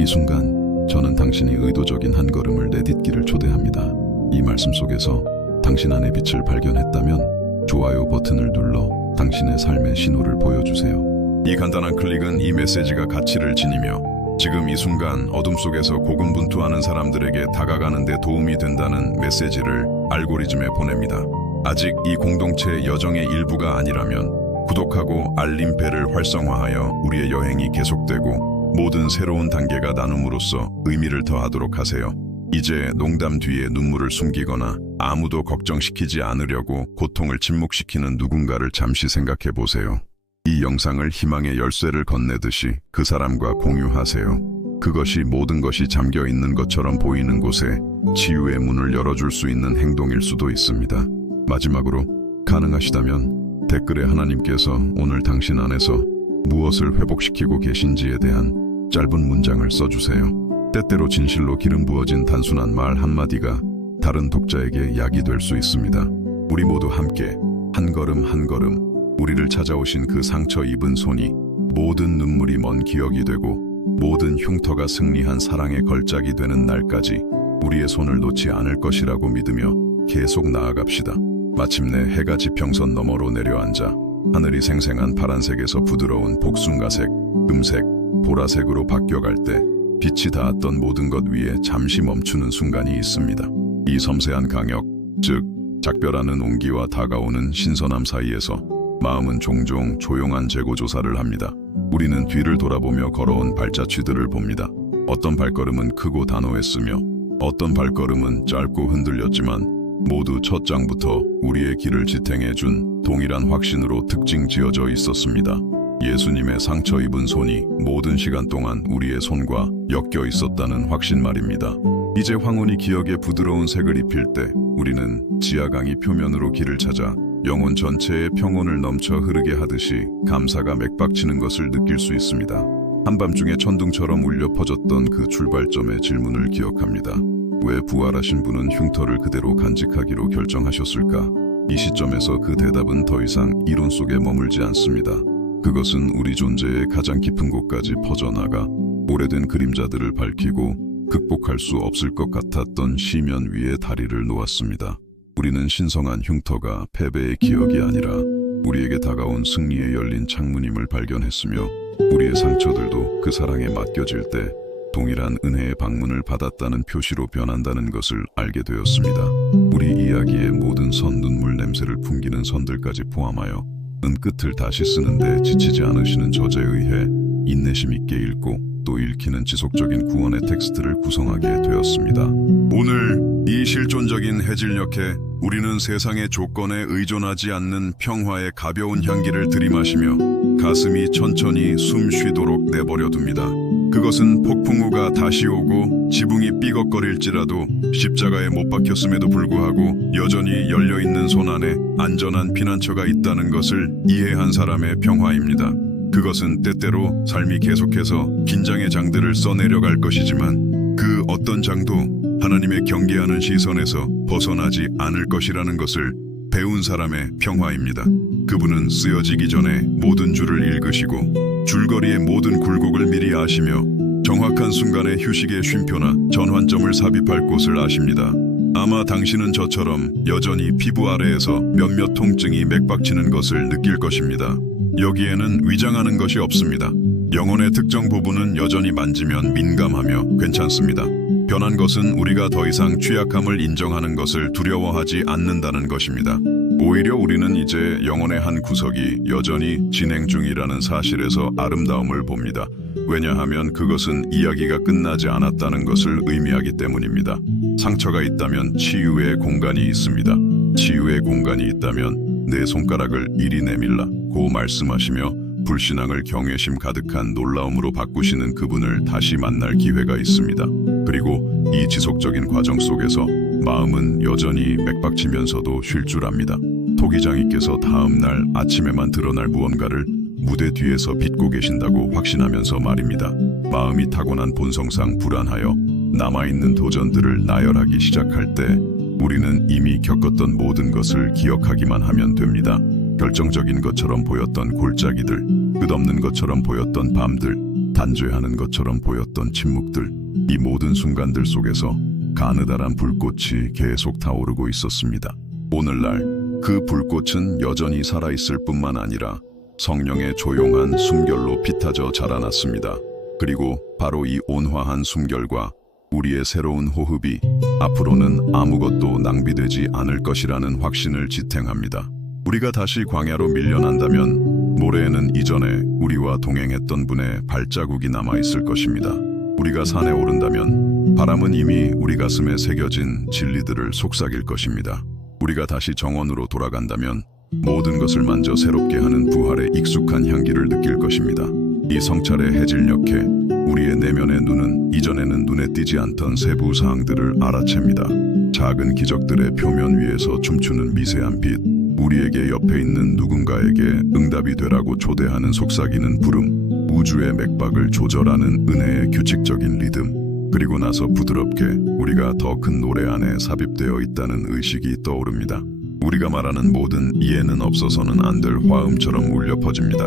이 순간 저는 당신이 의도적인 한 걸음을 내딛기를 초대합니다. 이 말씀 속에서 당신 안의 빛을 발견했다면 좋아요 버튼을 눌러 당신의 삶의 신호를 보여주세요. 이 간단한 클릭은 이 메시지가 가치를 지니며 지금 이 순간 어둠 속에서 고군분투하는 사람들에게 다가가는 데 도움이 된다는 메시지를 알고리즘에 보냅니다. 아직 이 공동체의 여정의 일부가 아니라면 구독하고 알림벨을 활성화하여 우리의 여행이 계속되고 모든 새로운 단계가 나눔으로써 의미를 더하도록 하세요. 이제 농담 뒤에 눈물을 숨기거나 아무도 걱정시키지 않으려고 고통을 침묵시키는 누군가를 잠시 생각해 보세요. 이 영상을 희망의 열쇠를 건네듯이 그 사람과 공유하세요. 그것이 모든 것이 잠겨 있는 것처럼 보이는 곳에 치유의 문을 열어줄 수 있는 행동일 수도 있습니다. 마지막으로 가능하시다면 댓글에 하나님께서 오늘 당신 안에서 무엇을 회복시키고 계신지에 대한 짧은 문장을 써주세요. 때때로 진실로 기름 부어진 단순한 말 한마디가 다른 독자에게 약이 될 수 있습니다. 우리 모두 함께 한 걸음 한 걸음 우리를 찾아오신 그 상처 입은 손이 모든 눈물이 먼 기억이 되고 모든 흉터가 승리한 사랑의 걸작이 되는 날까지 우리의 손을 놓지 않을 것이라고 믿으며 계속 나아갑시다. 마침내 해가 지평선 너머로 내려앉아 하늘이 생생한 파란색에서 부드러운 복숭아색, 금색, 보라색으로 바뀌어갈 때 빛이 닿았던 모든 것 위에 잠시 멈추는 순간이 있습니다. 이 섬세한 강역, 즉 작별하는 온기와 다가오는 신선함 사이에서 마음은 종종 조용한 재고조사를 합니다. 우리는 뒤를 돌아보며 걸어온 발자취들을 봅니다. 어떤 발걸음은 크고 단호했으며 어떤 발걸음은 짧고 흔들렸지만 모두 첫 장부터 우리의 길을 지탱해준 동일한 확신으로 특징 지어져 있었습니다. 예수님의 상처 입은 손이 모든 시간 동안 우리의 손과 엮여 있었다는 확신 말입니다. 이제 황혼이 기억에 부드러운 색을 입힐 때 우리는 지하강이 표면으로 길을 찾아 영혼 전체에 평온을 넘쳐 흐르게 하듯이 감사가 맥박치는 것을 느낄 수 있습니다. 한밤중에 천둥처럼 울려 퍼졌던 그 출발점의 질문을 기억합니다. 왜 부활하신 분은 흉터를 그대로 간직하기로 결정하셨을까? 이 시점에서 그 대답은 더 이상 이론 속에 머물지 않습니다. 그것은 우리 존재의 가장 깊은 곳까지 퍼져나가 오래된 그림자들을 밝히고 극복할 수 없을 것 같았던 시면 위에 다리를 놓았습니다. 우리는 신성한 흉터가 패배의 기억이 아니라 우리에게 다가온 승리에 열린 창문임을 발견했으며 우리의 상처들도 그 사랑에 맡겨질 때 동일한 은혜의 방문을 받았다는 표시로 변한다는 것을 알게 되었습니다. 우리 이야기의 모든 선 눈물 냄새를 풍기는 선들까지 포함하여 은끝을 다시 쓰는데 지치지 않으시는 저자에 의해 인내심 있게 읽고 또 읽히는 지속적인 구원의 텍스트를 구성하게 되었습니다. 오늘 이 실존적인 해질녘에 우리는 세상의 조건에 의존하지 않는 평화의 가벼운 향기를 들이마시며 가슴이 천천히 숨 쉬도록 내버려 둡니다. 그것은 폭풍우가 다시 오고 지붕이 삐걱거릴지라도 십자가에 못 박혔음에도 불구하고 여전히 열려있는 손 안에 안전한 피난처가 있다는 것을 이해한 사람의 평화입니다. 그것은 때때로 삶이 계속해서 긴장의 장들을 써내려갈 것이지만 그 어떤 장도 하나님의 경계하는 시선에서 벗어나지 않을 것이라는 것을 배운 사람의 평화입니다. 그분은 쓰여지기 전에 모든 줄을 읽으시고 줄거리의 모든 굴곡을 미리 아시며 정확한 순간의 휴식의 쉼표나 전환점을 삽입할 곳을 아십니다. 아마 당신은 저처럼 여전히 피부 아래에서 몇몇 통증이 맥박치는 것을 느낄 것입니다. 여기에는 위장하는 것이 없습니다. 영혼의 특정 부분은 여전히 만지면 민감하며 괜찮습니다. 변한 것은 우리가 더 이상 취약함을 인정하는 것을 두려워하지 않는다는 것입니다. 오히려 우리는 이제 영혼의 한 구석이 여전히 진행 중이라는 사실에서 아름다움을 봅니다. 왜냐하면 그것은 이야기가 끝나지 않았다는 것을 의미하기 때문입니다. 상처가 있다면 치유의 공간이 있습니다. 치유의 공간이 있다면 내 손가락을 이리 내밀라 고 말씀하시며 불신앙을 경외심 가득한 놀라움으로 바꾸시는 그분을 다시 만날 기회가 있습니다. 그리고 이 지속적인 과정 속에서 마음은 여전히 맥박치면서도 쉴 줄 압니다. 토기장이께서 다음 날 아침에만 드러날 무언가를 무대 뒤에서 빚고 계신다고 확신하면서 말입니다. 마음이 타고난 본성상 불안하여 남아있는 도전들을 나열하기 시작할 때 우리는 이미 겪었던 모든 것을 기억하기만 하면 됩니다. 결정적인 것처럼 보였던 골짜기들, 끝없는 것처럼 보였던 밤들, 단죄하는 것처럼 보였던 침묵들, 이 모든 순간들 속에서 가느다란 불꽃이 계속 타오르고 있었습니다. 오늘날 그 불꽃은 여전히 살아있을 뿐만 아니라 성령의 조용한 숨결로 피타져 자라났습니다. 그리고 바로 이 온화한 숨결과 우리의 새로운 호흡이 앞으로는 아무것도 낭비되지 않을 것이라는 확신을 지탱합니다. 우리가 다시 광야로 밀려난다면 모래에는 이전에 우리와 동행했던 분의 발자국이 남아있을 것입니다. 우리가 산에 오른다면 바람은 이미 우리 가슴에 새겨진 진리들을 속삭일 것입니다. 우리가 다시 정원으로 돌아간다면 모든 것을 만져 새롭게 하는 부활의 익숙한 향기를 느낄 것입니다. 이 성찰의 해질녘에 우리의 내면의 눈은 이전에는 눈에 띄지 않던 세부 사항들을 알아챕니다. 작은 기적들의 표면 위에서 춤추는 미세한 빛, 우리에게 옆에 있는 누군가에게 응답이 되라고 초대하는 속삭이는 부름, 우주의 맥박을 조절하는 은혜의 규칙적인 리듬, 그리고 나서 부드럽게 우리가 더 큰 노래 안에 삽입되어 있다는 의식이 떠오릅니다. 우리가 말하는 모든 이해는 없어서는 안 될 화음처럼 울려 퍼집니다.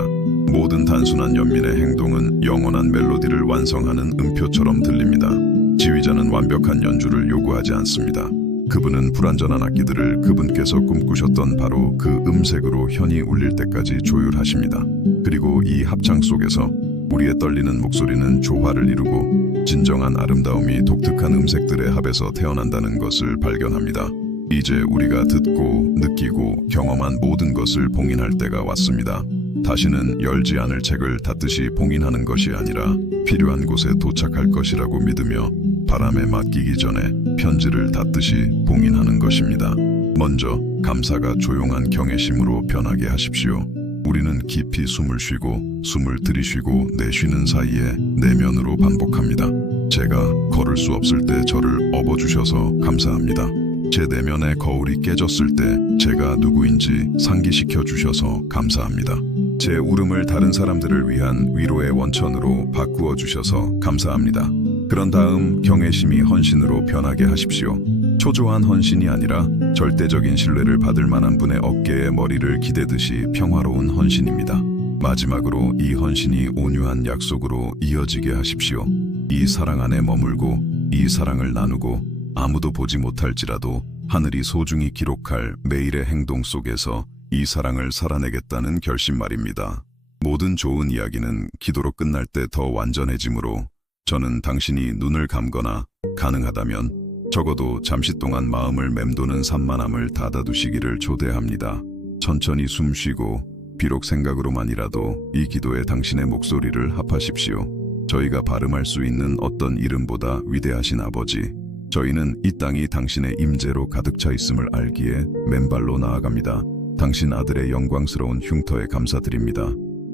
모든 단순한 연민의 행동은 영원한 멜로디를 완성하는 음표처럼 들립니다. 지휘자는 완벽한 연주를 요구하지 않습니다. 그분은 불완전한 악기들을 그분께서 꿈꾸셨던 바로 그 음색으로 현이 울릴 때까지 조율하십니다. 그리고 이 합창 속에서 우리의 떨리는 목소리는 조화를 이루고 진정한 아름다움이 독특한 음색들의 합에서 태어난다는 것을 발견합니다. 이제 우리가 듣고 느끼고 경험한 모든 것을 봉인할 때가 왔습니다. 다시는 열지 않을 책을 닫듯이 봉인하는 것이 아니라 필요한 곳에 도착할 것이라고 믿으며 바람에 맡기기 전에 편지를 닫듯이 봉인하는 것입니다. 먼저 감사가 조용한 경외심으로 변하게 하십시오. 우리는 깊이 숨을 쉬고 숨을 들이쉬고 내쉬는 사이에 내면으로 반복합니다. 제가 걸을 수 없을 때 저를 업어주셔서 감사합니다. 제 내면의 거울이 깨졌을 때 제가 누구인지 상기시켜 주셔서 감사합니다. 제 울음을 다른 사람들을 위한 위로의 원천으로 바꾸어 주셔서 감사합니다. 그런 다음 경외심이 헌신으로 변하게 하십시오. 초조한 헌신이 아니라 절대적인 신뢰를 받을 만한 분의 어깨에 머리를 기대듯이 평화로운 헌신입니다. 마지막으로 이 헌신이 온유한 약속으로 이어지게 하십시오. 이 사랑 안에 머물고 이 사랑을 나누고 아무도 보지 못할지라도 하늘이 소중히 기록할 매일의 행동 속에서 이 사랑을 살아내겠다는 결심 말입니다. 모든 좋은 이야기는 기도로 끝날 때 더 완전해지므로 저는 당신이 눈을 감거나 가능하다면 적어도 잠시 동안 마음을 맴도는 산만함을 닫아두시기를 초대합니다. 천천히 숨 쉬고 비록 생각으로만이라도 이 기도에 당신의 목소리를 합하십시오. 저희가 발음할 수 있는 어떤 이름보다 위대하신 아버지, 저희는 이 땅이 당신의 임재로 가득 차 있음을 알기에 맨발로 나아갑니다. 당신 아들의 영광스러운 흉터에 감사드립니다.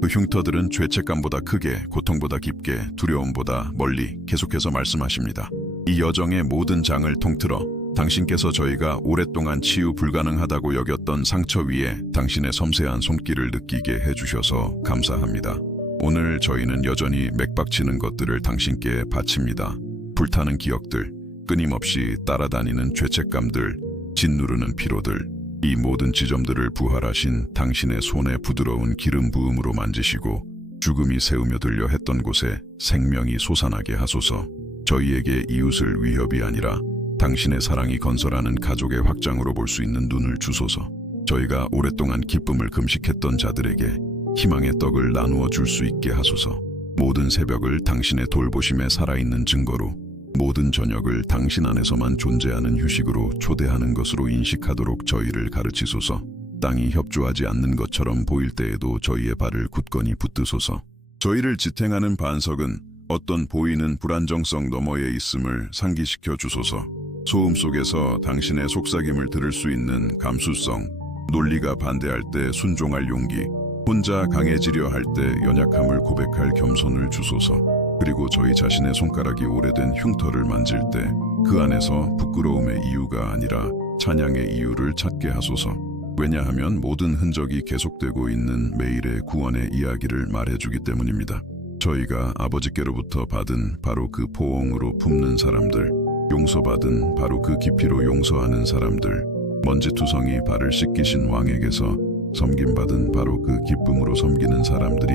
그 흉터들은 죄책감보다 크게, 고통보다 깊게, 두려움보다 멀리 계속해서 말씀하십니다. 이 여정의 모든 장을 통틀어 당신께서 저희가 오랫동안 치유 불가능하다고 여겼던 상처 위에 당신의 섬세한 손길을 느끼게 해주셔서 감사합니다. 오늘 저희는 여전히 맥박치는 것들을 당신께 바칩니다. 불타는 기억들, 끊임없이 따라다니는 죄책감들, 짓누르는 피로들, 이 모든 지점들을 부활하신 당신의 손에 부드러운 기름 부음으로 만지시고 죽음이 새우며 들려 했던 곳에 생명이 솟아나게 하소서. 저희에게 이웃을 위협이 아니라 당신의 사랑이 건설하는 가족의 확장으로 볼 수 있는 눈을 주소서. 저희가 오랫동안 기쁨을 금식했던 자들에게 희망의 떡을 나누어 줄 수 있게 하소서. 모든 새벽을 당신의 돌보심에 살아있는 증거로, 모든 저녁을 당신 안에서만 존재하는 휴식으로 초대하는 것으로 인식하도록 저희를 가르치소서. 땅이 협조하지 않는 것처럼 보일 때에도 저희의 발을 굳건히 붙드소서. 저희를 지탱하는 반석은 어떤 보이는 불안정성 너머에 있음을 상기시켜 주소서. 소음 속에서 당신의 속삭임을 들을 수 있는 감수성, 논리가 반대할 때 순종할 용기, 혼자 강해지려 할 때 연약함을 고백할 겸손을 주소서. 그리고 저희 자신의 손가락이 오래된 흉터를 만질 때 그 안에서 부끄러움의 이유가 아니라 찬양의 이유를 찾게 하소서. 왜냐하면 모든 흔적이 계속되고 있는 매일의 구원의 이야기를 말해주기 때문입니다. 저희가 아버지께로부터 받은 바로 그 포옹으로 품는 사람들, 용서받은 바로 그 깊이로 용서하는 사람들, 먼지투성이 발을 씻기신 왕에게서 섬김받은 바로 그 기쁨으로 섬기는 사람들이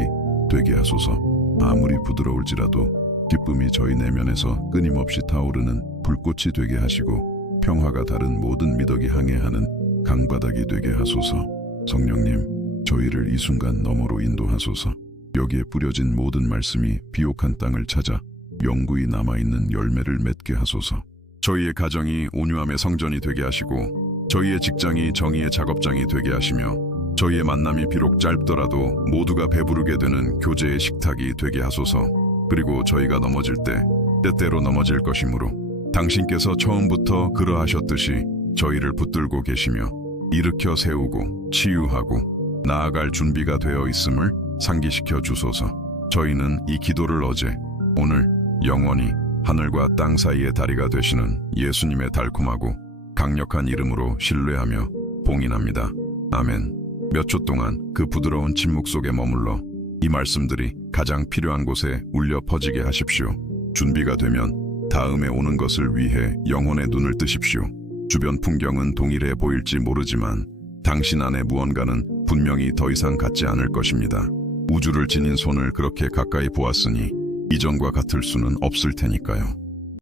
되게 하소서. 아무리 부드러울지라도 기쁨이 저희 내면에서 끊임없이 타오르는 불꽃이 되게 하시고 평화가 다른 모든 미덕이 항해하는 강바닥이 되게 하소서. 성령님, 저희를 이 순간 너머로 인도하소서. 여기에 뿌려진 모든 말씀이 비옥한 땅을 찾아 영구히 남아있는 열매를 맺게 하소서. 저희의 가정이 온유함의 성전이 되게 하시고 저희의 직장이 정의의 작업장이 되게 하시며 저희의 만남이 비록 짧더라도 모두가 배부르게 되는 교제의 식탁이 되게 하소서. 그리고 저희가 넘어질 때 때때로 넘어질 것이므로 당신께서 처음부터 그러하셨듯이 저희를 붙들고 계시며 일으켜 세우고 치유하고 나아갈 준비가 되어 있음을 상기시켜 주소서. 저희는 이 기도를 어제, 오늘, 영원히 하늘과 땅 사이의 다리가 되시는 예수님의 달콤하고 강력한 이름으로 신뢰하며 봉인합니다. 아멘. 몇 초 동안 그 부드러운 침묵 속에 머물러 이 말씀들이 가장 필요한 곳에 울려 퍼지게 하십시오. 준비가 되면 다음에 오는 것을 위해 영혼의 눈을 뜨십시오. 주변 풍경은 동일해 보일지 모르지만 당신 안에 무언가는 분명히 더 이상 같지 않을 것입니다. 우주를 지닌 손을 그렇게 가까이 보았으니 이전과 같을 수는 없을 테니까요.